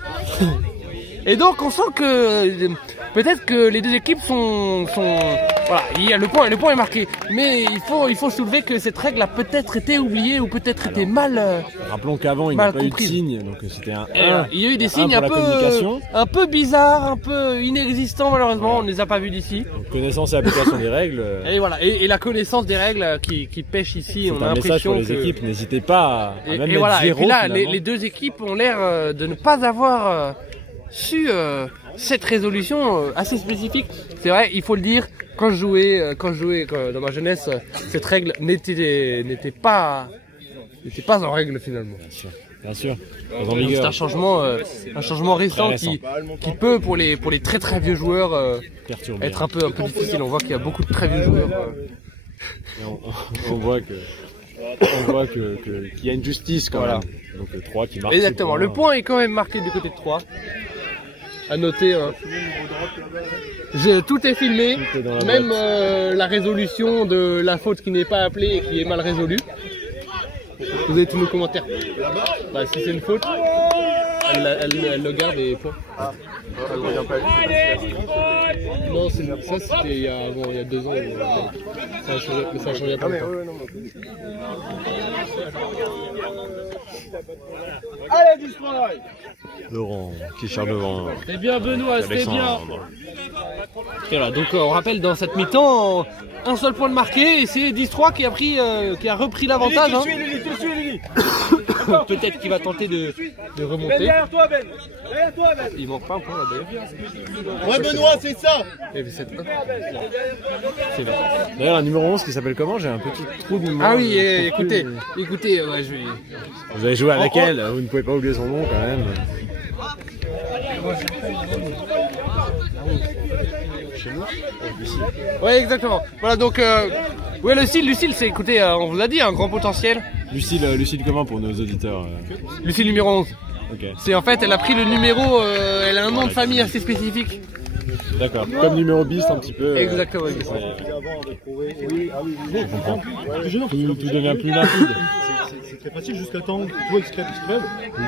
Et donc on sent que peut-être que les deux équipes sont voilà, il y a le point est marqué. Mais il faut soulever que cette règle a peut-être été oubliée ou peut-être été mal. Rappelons qu'avant, il n'y a Mal pas eu de comprise. signe, donc c'était un Et 1. il y a eu des un signes pour la communication. un peu bizarres, un peu inexistants malheureusement. On ne les a pas vus d'ici. Donc, connaissance et application des règles. Et voilà, et la connaissance des règles qui pêche ici, on C'est a un message pour l'impression les que... équipes. N'hésitez pas à même Et mettre voilà, et 0 puis là, finalement. les deux équipes ont l'air de ne pas avoir su cette résolution assez spécifique. C'est vrai, il faut le dire, quand je jouais dans ma jeunesse, cette règle n'était pas en règle finalement. Bien sûr. Pas en Donc, C'est vigueur. un changement récent Très récent. qui peut pour les très très vieux joueurs Perturbé. être un peu difficile. On voit qu'il y a beaucoup de très vieux joueurs. Et on voit qu'il y a une justice quand Voilà. même. Donc 3 qui marque. Exactement. ce Le point est quand même marqué du côté de 3. À noter, hein. Tout est filmé, Tout est dans la même boîte. la résolution de la faute qui n'est pas appelée et qui est mal résolue. Vous avez tous nos commentaires. Bah, si c'est une faute, elle le garde et point. Non, ça c'était il y a 2 ans. Ça a changé, mais ça a changé pas longtemps. Allez, du travail. Laurent qui charge devant. C'était bien Benoît, c'était bien. Alexandre. Et voilà, donc on rappelle dans cette mi-temps, un seul point de marqué et c'est 10-3 qui a repris l'avantage. Hein. Peut-être qu'il va tenter de remonter. Derrière toi, Ben. Derrière toi, Ben. Il manque pas un point là d'ailleurs. Ouais, Benoît, c'est ça. Et c'est C'est vrai. D'ailleurs, un numéro 11 qui s'appelle comment? J'ai un petit trou de mémoire. Ah oui, Je trouve écoutez, plus. ouais, je vais. Vous avez joué avec elle, vous ne pouvez pas oublier son nom quand même. Ouais, exactement. Voilà donc, ouais, Lucille, c'est, écoutez, on vous a dit, un grand potentiel. Lucille comment pour nos auditeurs Lucille numéro 11. Ok, C'est en fait, elle a pris le numéro, elle a un nom de famille assez spécifique. d'accord. Comme numéro bis un petit peu. Exactement. Je comprends. Tout devient plus limpide. C'est très facile jusqu'à temps que toi, il se crève.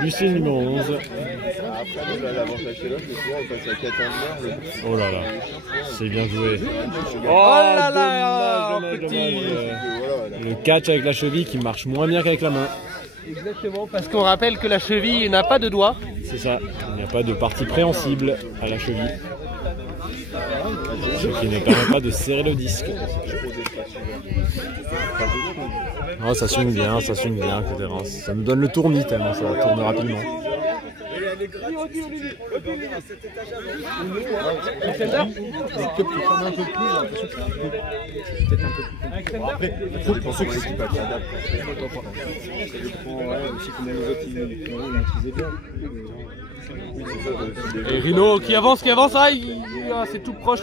Lucille numéro 11. Oh là là, c'est bien joué. Oh là là, petit. Le catch avec la cheville qui marche moins bien qu'avec la main. Exactement, parce qu'on rappelle que la cheville n'a pas de doigt. C'est ça, il n'y a pas de partie préhensible à la cheville. Ce qui ne permet pas de serrer le disque. Oh, ça swing bien, côté Reims. Ça nous donne le tournis tellement ça tourne rapidement. Et Rino qui avance, ah, c'est tout proche.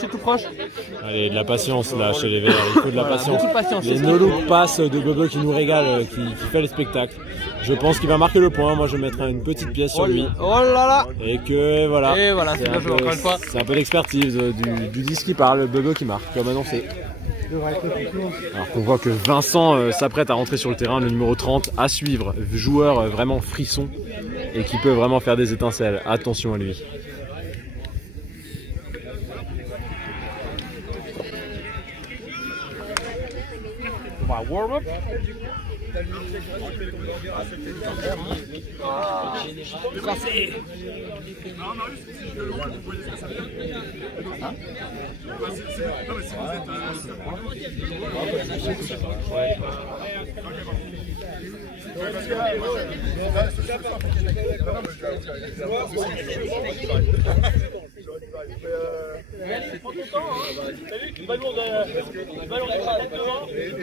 Allez, de la patience là chez les Verts, il faut de la patience. Beaucoup de patience. Les no-look passes de Bobo qui nous régale, qui fait le spectacle. Je pense qu'il va marquer le point, moi je mettrai une petite pièce sur lui. Oh là là. Et que voilà, Et voilà, c'est un bien joué, peu- encore une fois. c'est un peu l'expertise du disque qui parle, le Bobo qui marque, comme annoncé. Alors qu'on voit que Vincent s'apprête à rentrer sur le terrain, le numéro 30 à suivre, joueur vraiment frisson et qui peut vraiment faire des étincelles. Attention à lui. On va warm up.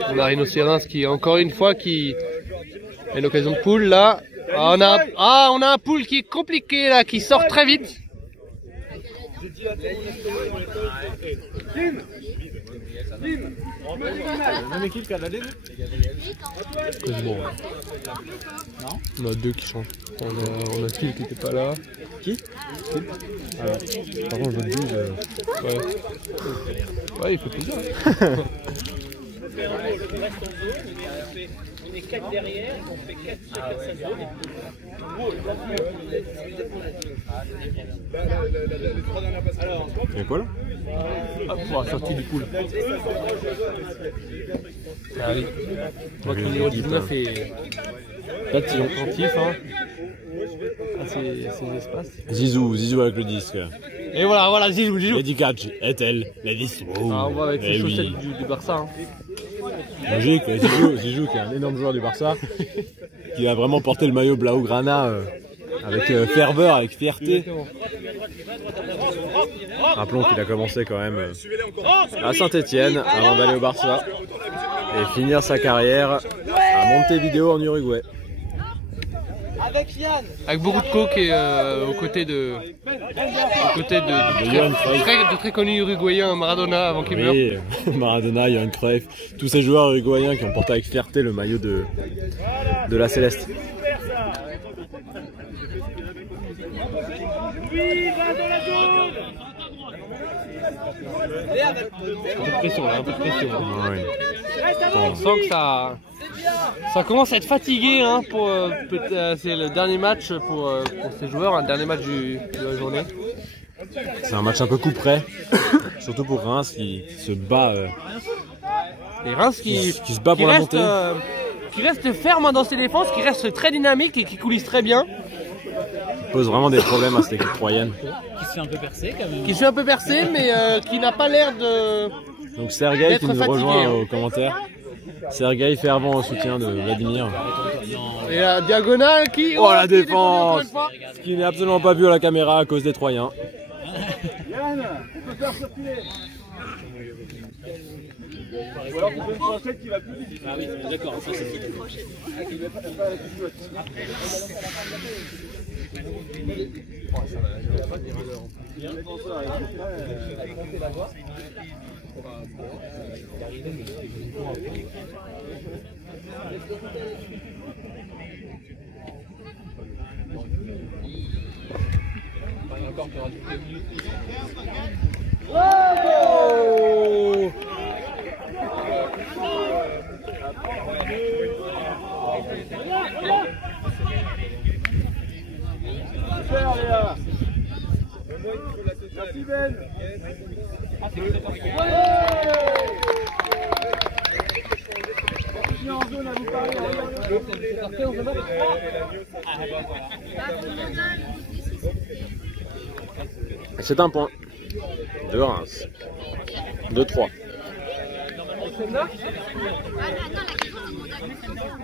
On a Rhinocéros qui encore une fois qui a une occasion de poule là. On a un poule qui est compliqué là, qui sort très vite. La même équipe qu'à l'année. Quasiment. Non. On a deux qui changent. On a Phil qui n'était pas là. Qui? Par contre, je le dis. Ouais. Ouais, il fait plaisir. On est 4 derrière, on fait 4 sur 4 Il y a quoi là? Hop, pour la sortie du pool. Ah oui. Votre numéro 19 est Tatillon. attentif, hein. À ces espaces. Zizou avec le disque. Et voilà, Zizou. Lady Catch est-elle Lady Swoo? Ah, on va avec les Eh oui. chaussettes du Barça. Hein. Logique, Zizou qui est un énorme joueur du Barça, qui va vraiment porter le maillot Blaugrana avec ferveur, avec fierté. Rappelons qu'il a commencé quand même à Saint-Etienne avant d'aller au Barça et finir sa carrière à Montevideo en Uruguay. Avec beaucoup de coke et aux côtés de très connu uruguayen Maradona avant qu'il meure. Oui, Maradona, Johan Cruyff, tous ces joueurs uruguayens qui ont porté avec fierté le maillot de la Céleste. Un peu de pression là, un peu de pression. Ouais. On sent que ça commence à être fatigué, hein, c'est le dernier match pour ces joueurs, un dernier match de la journée. C'est un match un peu coup près, surtout pour Reims qui se bat. Et Reims qui se bat pour la montée. Qui reste ferme dans ses défenses, qui reste très dynamique et qui coulisse très bien. Il pose vraiment des problèmes à cette équipe troyenne. Qui se fait un peu percer quand même. Qui se fait un peu percer, mais qui n'a pas l'air de. Donc Sergueï qui nous fatigué, rejoint hein. aux commentaires. Sergueï fervent au soutien de Vladimir. Et la diagonale qui. Oh la qui est défendue défense! encore une fois. Ce qui n'est absolument pas vu à la caméra à cause des Troyens. Yann, on peut faire circuler. Ou alors on peut une fourchette qui va plus vite. Ah oui, d'accord, ça c'est Oh! Super Léa. Merci Ben. Je suis en zone à vous parler. C'est un point de Reims. 2-3.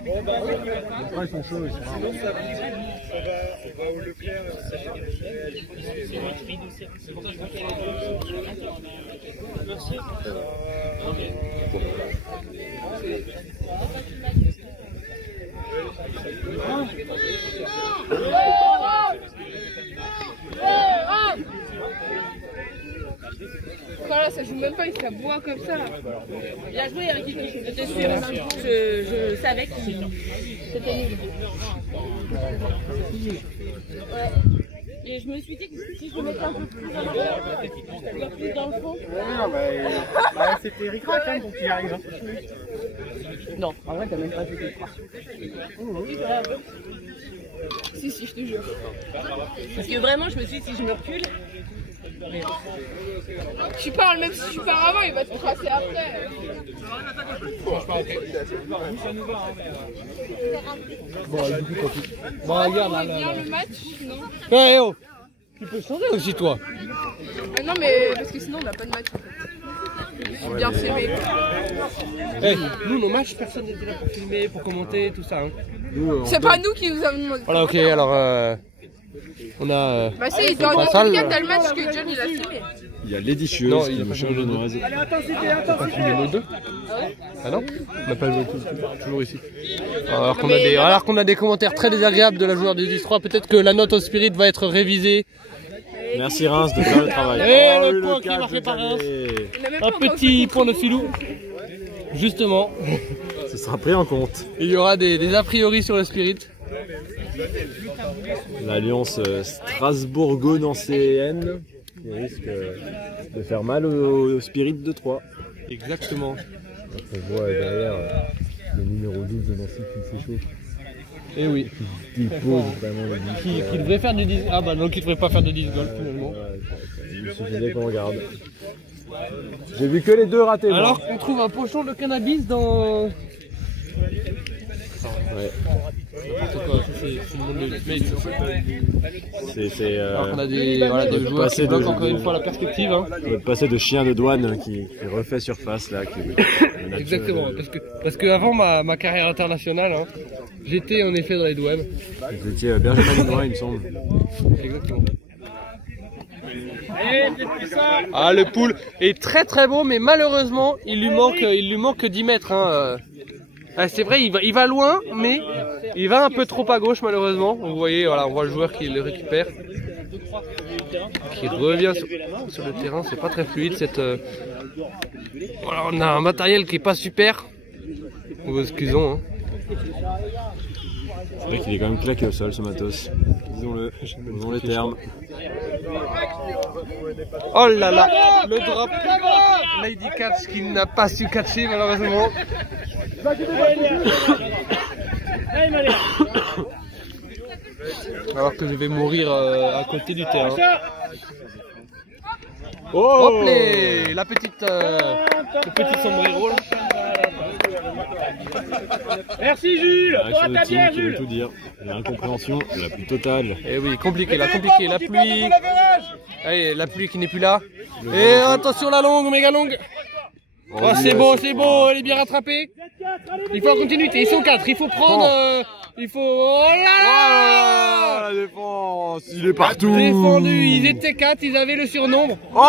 Ils sont chauds, ils sont là. On va au Leclerc. Voilà, ça joue même pas, il se la boit comme ça. Bien joué, Ricky. J'étais sûre. Je savais que c'était nul. Ouais. Et je me suis dit que si je me mettais un peu plus en arrière, un peu plus dans le fond. Non, mais c'était ric-rac hein, pour qu'il y arrive. Non. En vrai, t'as même pas fait de Si, si, je te jure. Parce que vraiment, je me suis dit, si je me recule. Tu parles, même si tu pars avant, il va te tracer après. Bon, regarde là. Bien le match, non? Hey, oh! Tu peux changer aussi, toi. Non, mais parce que sinon on n'a pas de match en fait. Je suis bien filmé. Hey, nous, nos matchs, personne n'était là pour filmer, pour commenter, tout ça. Hein. C'est pas nous qui nous avons demandé. Voilà, ok, alors on a. Bah, si, dans le salle. cas, t'as le match que John il a filmé. Il y a l'éditieuse Non, qui il a me pas change changé de de noise. Allez, intensité, On a filmé nos deux. Ah non? On n'a pas joué toujours ici. Alors qu'on a des commentaires très désagréables de la joueur du 10-3, peut-être que la note au spirit va être révisée Merci Reims de faire le travail. Et Oh, le point qui est catch marqué de par Reims. Canet. Un petit point de filou. Justement, Ce sera pris en compte. il y aura des a priori sur le Spirit. L'alliance Strasbourgo-Nancéenne qui risque de faire mal au Spirit de 3. Exactement. On voit derrière le numéro 12 de Nancy qui s'échauffe. Et oui. Qui pose vraiment le disque. Qui devrait faire du 10. Ah bah non, qui devrait pas faire de 10 golf finalement. Il suffisait qu'on regarde. J'ai vu que les deux ratés. moi. Alors qu'on trouve un pochon de cannabis dans. Ouais. N'importe quoi, ça, c'est le monde de l'Ultimate. C'est Alors qu'on a des joueurs passer qui bloquent de- encore une fois la perspective. Hein. votre passé de chien de douane qui refait surface là. Exactement, parce que avant ma carrière internationale, hein, j'étais en effet dans les douanes. Vous étiez Benjamin Linois, il me semble. Exactement. Ah, le pool est très très beau, mais malheureusement il lui manque 10 mètres. Hein. Ah, c'est vrai, il va loin, mais il va un peu trop à gauche malheureusement. Vous voyez, voilà, on voit le joueur qui le récupère, qui revient sur le terrain. C'est pas très fluide cette. Voilà, on a un matériel qui est pas super. Nous excusons. Hein. C'est vrai qu'il est quand même claqué au sol ce matos. Disons-le, disons les termes. Oh là là, le drop. Lady Catch qui n'a pas su catcher malheureusement. Alors que je vais mourir à côté du terrain. Oh Hop les, la petite, le petit sombrero là. Merci Jules. Action Toi, de ta team bière, qui veut Jules. tout dire. L'incompréhension la plus totale. Eh oui, compliqué, la pluie. Allez, la pluie qui n'est plus là. Et attention la longue, méga longue. Oh, c'est beau, elle est bien rattrapée. Il faut la continuité, ils sont 4, il faut prendre... il faut... Oh là là, la défense, il est partout. défendu, ils étaient 4, ils avaient le surnombre. Oh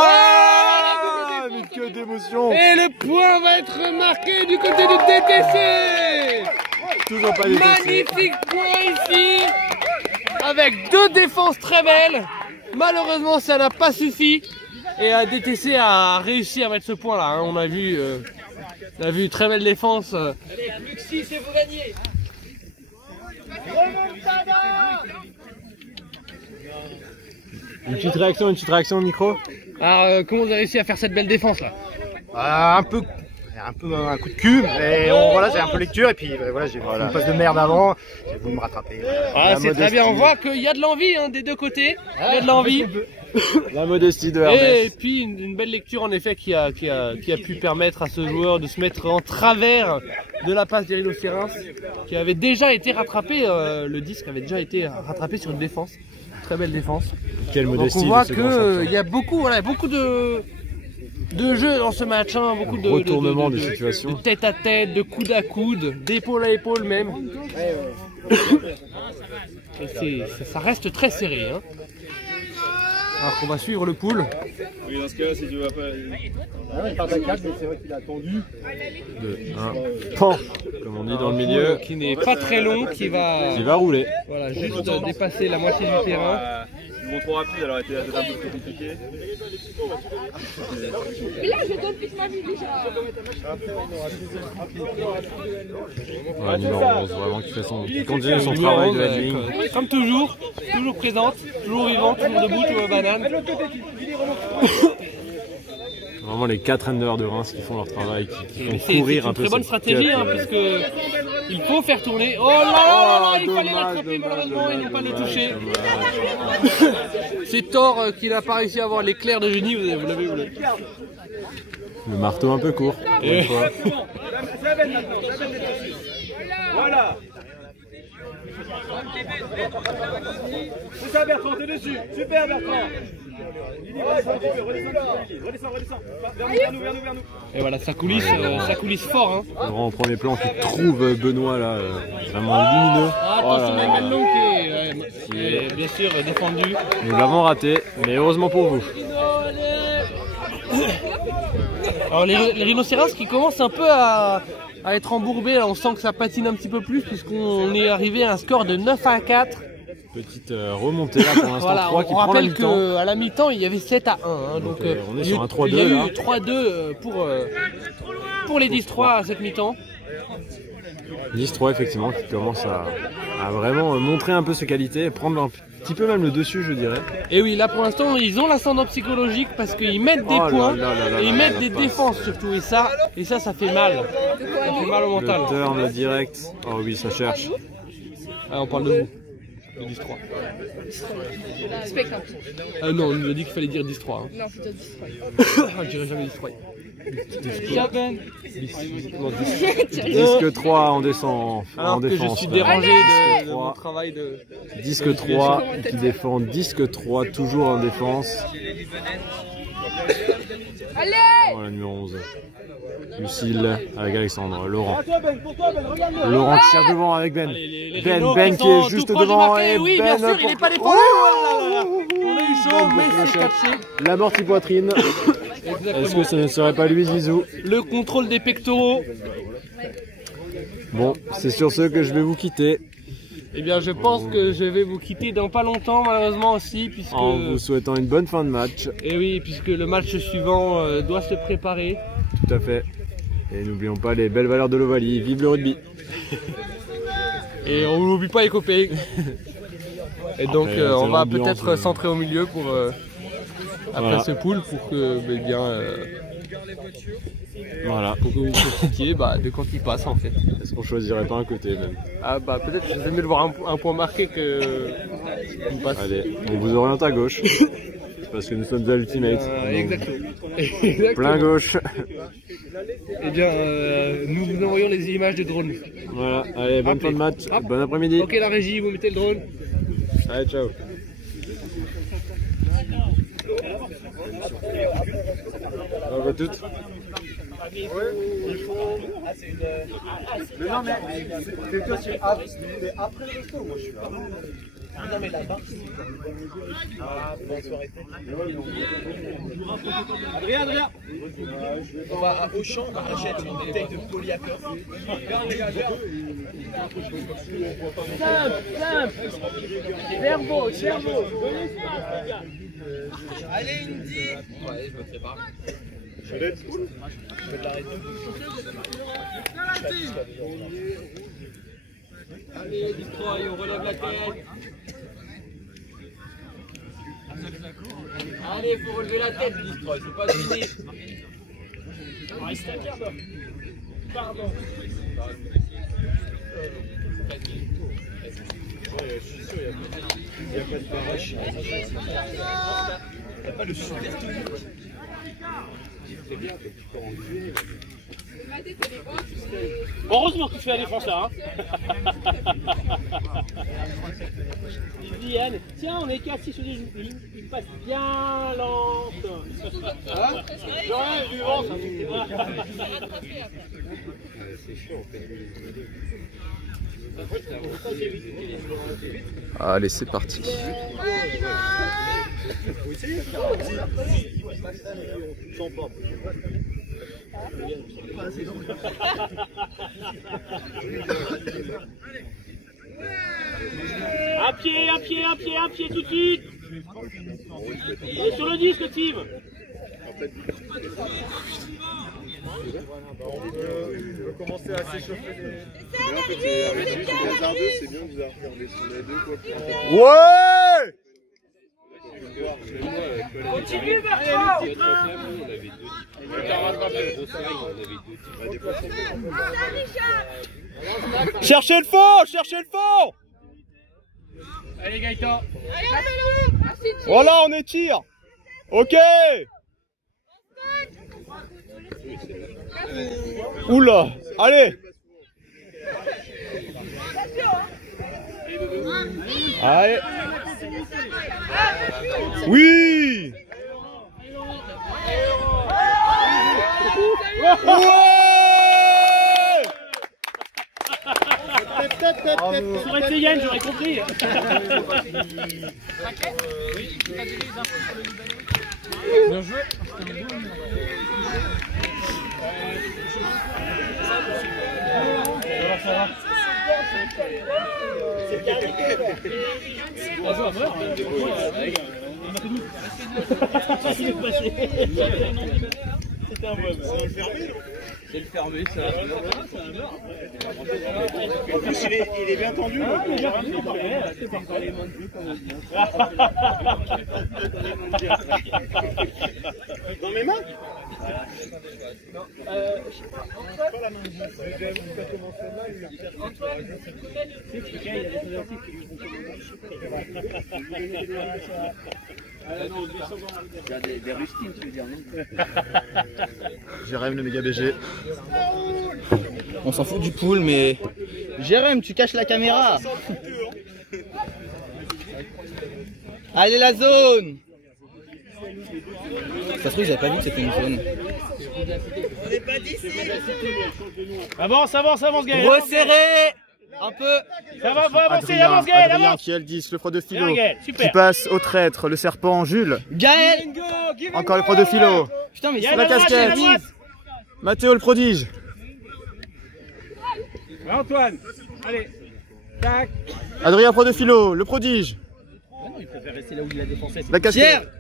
mais que d'émotion. Et le point va être marqué du côté du DTC. Toujours pas dépassé. Magnifique point ici, avec 2 défenses très belles. Malheureusement, ça n'a pas suffi. Et DTC a réussi à mettre ce point là. Hein. On a vu une très belle défense. Allez, plus que 6 et vous gagnez. Une petite réaction au micro. Alors, comment vous avez réussi à faire cette belle défense là? Un peu un coup de cul, mais voilà, j'ai un peu lecture et puis voilà, j'ai fait une passe de merde avant, j'ai voulu me rattraper. Ah, c'est très bien, on voit qu'il y a de l'envie hein, des deux côtés, il y a de l'envie. La modestie de Et Hermès. puis une belle lecture en effet qui a pu permettre à ce joueur de se mettre en travers de la passe des rhinocéros qui avait déjà été rattrapé, le disque avait déjà été rattrapé sur une défense, très belle défense. Quelle Donc modestie. on voit de ce grand champion. qu'il y a beaucoup de jeux dans ce match, hein, beaucoup de Retournement de situation. de tête à tête, de coude à coude, d'épaule à épaule même. Et ça reste très serré. Hein. Alors qu'on va suivre le pool. Oui, dans ce cas-là, si tu vas pas. Il part d'un 4, mais c'est vrai qu'il a attendu. Un pan, comme on dit dans le milieu, Qui n'est pas très long, qui va rouler. voilà, juste dépasser la moitié du terrain. Ils vont trop rapide, alors était un peu plus compliqué. Mais là, je donne toute ma vie déjà. Ouais, numéro 11, vraiment qui continue son Numéro travail 11, de handling. comme toujours présente, toujours vivante, toujours debout, toujours banane. Vraiment les 4 handlers de Reims qui font leur travail, qui font C'est courir une un peu. très bonne cette stratégie, cup, hein, puisque il faut faire tourner. Oh là là là, il fallait dommage, l'attraper, malheureusement, ils n'ont pas le dommage, toucher. dommage. C'est Thor qui n'a pas réussi à avoir l'éclair de génie, vous l'avez vu. Le marteau un peu court. Pour une fois. Voilà. C'est ça Bertrand, t'es dessus. Super Bertrand. Redescends. Vers nous. Et voilà, ça coulisse fort. Hein. Vraiment au premier plan qui trouve Benoît là, vraiment lumineux. Attention, Oh là la là. longue qui est bien sûr défendu. Nous l'avons raté, mais heureusement pour vous. Alors les rhinocéros qui commencent un peu à être embourbés, là, on sent que ça patine un petit peu plus puisqu'on est arrivé à un score de 9 à 4. Petite remontée là pour l'instant. Voilà, 3 on qui prend la rappelle mi-temps. qu'à la mi-temps, il y avait 7 à 1. Hein, donc on est sur un 3-2 il y a là. eu 3-2 pour les 10-3 à cette mi-temps. 10-3 effectivement qui commence à vraiment montrer un peu ses qualités, prendre un petit peu même le dessus je dirais. Et oui, là pour l'instant ils ont l'ascendant psychologique parce qu'ils mettent des points et ils mettent des défenses surtout et ça fait mal. Ça fait mal au mental. Le turn direct, oh oui ça cherche. Ah, on parle de vous. Le 10-3. Spectacle. Non, on nous a dit qu'il fallait dire 10-3. Hein. Non, plutôt 10-3. Je dirais jamais 10-3. Disque 3 en descend Alors en que défense. je suis dérangé de mon travail de... Disque 3 qui défend, disque 3 toujours en défense. Allez! Voilà numéro 11. Lucille avec Alexandre, Laurent. Laurent qui sert devant avec Ben. Ben qui est juste devant et oui, Ben bien sûr, il n'est pas défendu. On a eu chaud, mais c'est catché. La mortie-poitrine. Est-ce que ce ne serait pas lui, Zizou? Le contrôle des pectoraux. Bon, c'est sur ce que je vais vous quitter. Eh bien, je pense que je vais vous quitter dans pas longtemps, malheureusement aussi, puisque... En vous souhaitant une bonne fin de match. Et oui, puisque le match suivant doit se préparer. Tout à fait. Et n'oublions pas les belles valeurs de l'Ovalie. Vive le rugby. Et on n'oublie pas les copains. Et donc, Après, on va l'ambiance, peut-être centrer au milieu pour... après voilà. ce pool, pour que, Voilà. pour que vous profitiez de quand il passe en fait. Est-ce qu'on choisirait pas un côté même? Ah bah peut-être que j'aime mieux de voir un point marqué que qu'il passe. Allez, on vous oriente à gauche. Parce que nous sommes à l'Ultimate. Exactement. Plein gauche. Eh bien, nous vous envoyons les images de drone. Voilà, allez, bonne fin de match. Hop. Bon après-midi. Ok la régie, vous mettez le drone. Allez, ciao. Au revoir à toutes. Mais non, mais c'est toi, c'est après le resto, moi je suis là. Non, mais là-bas. Adrien, on va à Auchan, on achète une bouteille de polyacor. Simple. Cerveau. Allez, une 10. Ouais, je me prépare. Allez, Destroy, on relève la tête. Allez, faut relever la tête, Destroy, c'est pas fini. Reste à terre. Pardon. Je suis sûr, il n'y a pas de barrage. Il n'y a pas de super. Heureusement que tu fais la défense là. Hein. Yann, tiens, on est cassé sur des joues. Il passe bien lente. Hein? Ouais, du vent, ça C'est chaud en fait. Allez, c'est parti. Un pied tout de suite. Et sur le disque, Tim. On peut commencer à s'échauffer. Mais en fait, c'est hasardeux, c'est bien de vous regarder sur les deux quoi. Ouais! Continue vers toi. Cherchez le fond! Allez, Gaëtan. Voilà, on étire! Ok! Oula! Allez! Allez! Oui! Ça aurait été Yann, j'aurais compris. Bien joué. Il est passé. C'était un bohème. C'est le fermé, ça. En plus, il est bien tendu. C'est parfait. Dans mes mains? Pas la main. Antoine, des rustines, tu veux dire, non? Jérém, le méga BG. On s'en fout du pool, mais... Jérém, tu caches la caméra. Allez, la zone. Ça se trouve, ils n'avaient pas vu que c'était une zone. Avance, Gaël. Resserrez un peu. Ça va, faut avancer, avance, Gaël, Adrien avance. qui est le 10, le pro de philo. Bien, Gaël, super. Qui passe au traître, le serpent, Jules. Gaël. Encore le pro de philo. Putain, mais Yann, la à droite, casquette. Yann, à droite. Mathéo, le prodige. Antoine, allez. Tac. Adrien, pro de philo, le prodige. Non, il préfère rester là où il a défoncé. La casquette. Pierre.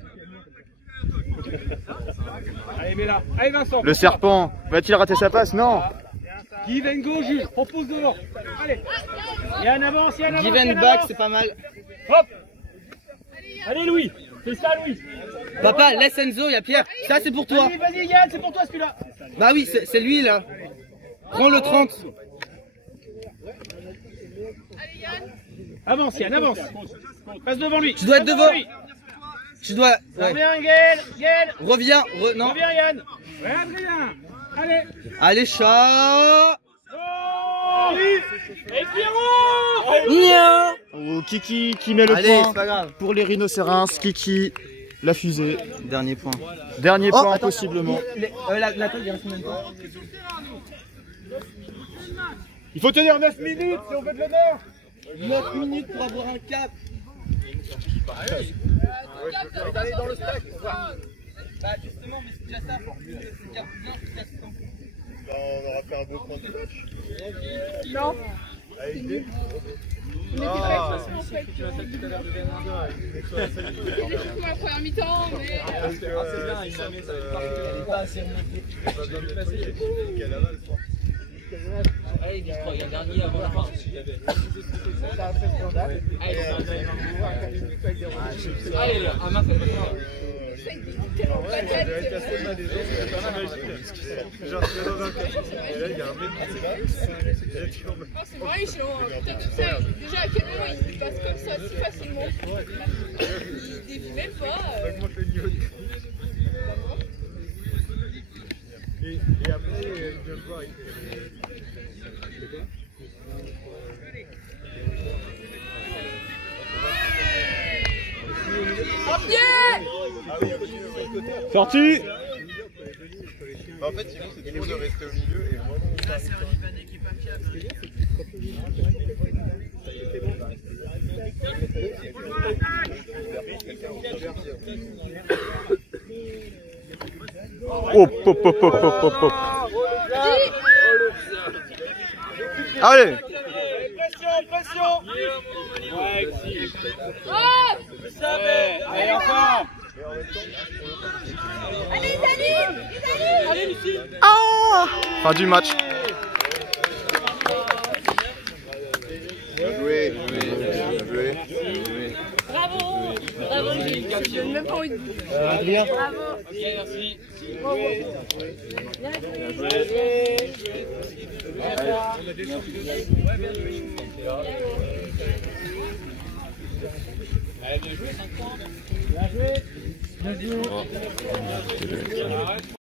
Allez, mets là. Allez, Vincent. Le serpent. Va-t-il rater sa passe? Non. Give and go, Jules. Propose devant. Allez. Yann, avance, Yann, avance. Give and Yann, back, avance. c'est pas mal. Hop. Allez, Louis. C'est ça, Louis. Papa, laisse Enzo, il y a Pierre. Ça, c'est pour toi. Vas-y, Yann, c'est pour toi celui-là. Bah oui, c'est lui, là. Prends le 30. Avance, Yann, avance. Passe devant lui. Tu dois être Passe devant. lui. Tu dois... ouais. Reviens, Gaël. Reviens. Non. Reviens, Yann. Ouais, Adrien. Allez. Allez, chat. Oh et Pierrot. Nia. Oh, Kiki qui met le Allez, point c'est pas grave. pour les rhinocéros. Kiki, la fusée. Dernier point. Dernier Oh, point attends. possiblement. La table, il reste combien de temps? Il faut tenir 9 minutes si on veut de l'honneur. 9 minutes pour avoir un cap. D'aller dans le stack. Bah justement, mais c'est déjà ça. Bah, on aura fait un beau point de match. Non. Avec des... On était pas en fait. J'ai fait ma première mi-temps, mais... Parce que c'est bien, une année, ça va être pas assez remonté. C'est pas bien déplacé. Quel aval, je crois. Allez, il y a un dernier avant la fin. Allez, un main, ça va pas. J'avais cassé le main des gens, c'est pas magique. Genre, je vais dans un café, et là, il y a un mec qui se Oh, c'est vrai, putain, tu sais déjà à quel moment il passe comme ça si facilement. Il dévie même pas. augmente le niveau du et après, il vient le voir. Sorti. En fait, sinon, c'est trop de rester au milieu et vraiment. Hop, hop, hop, hop, hop, hop, hop. Allez. Pression. Allez, encore. Allez, Lucie. Fin du match. Bien joué, bien joué. Bravo. Bravo, j'ai même pas envie de... Adrien. Bravo. Ok, merci. Allez, bien joué, 5 points. Bien joué.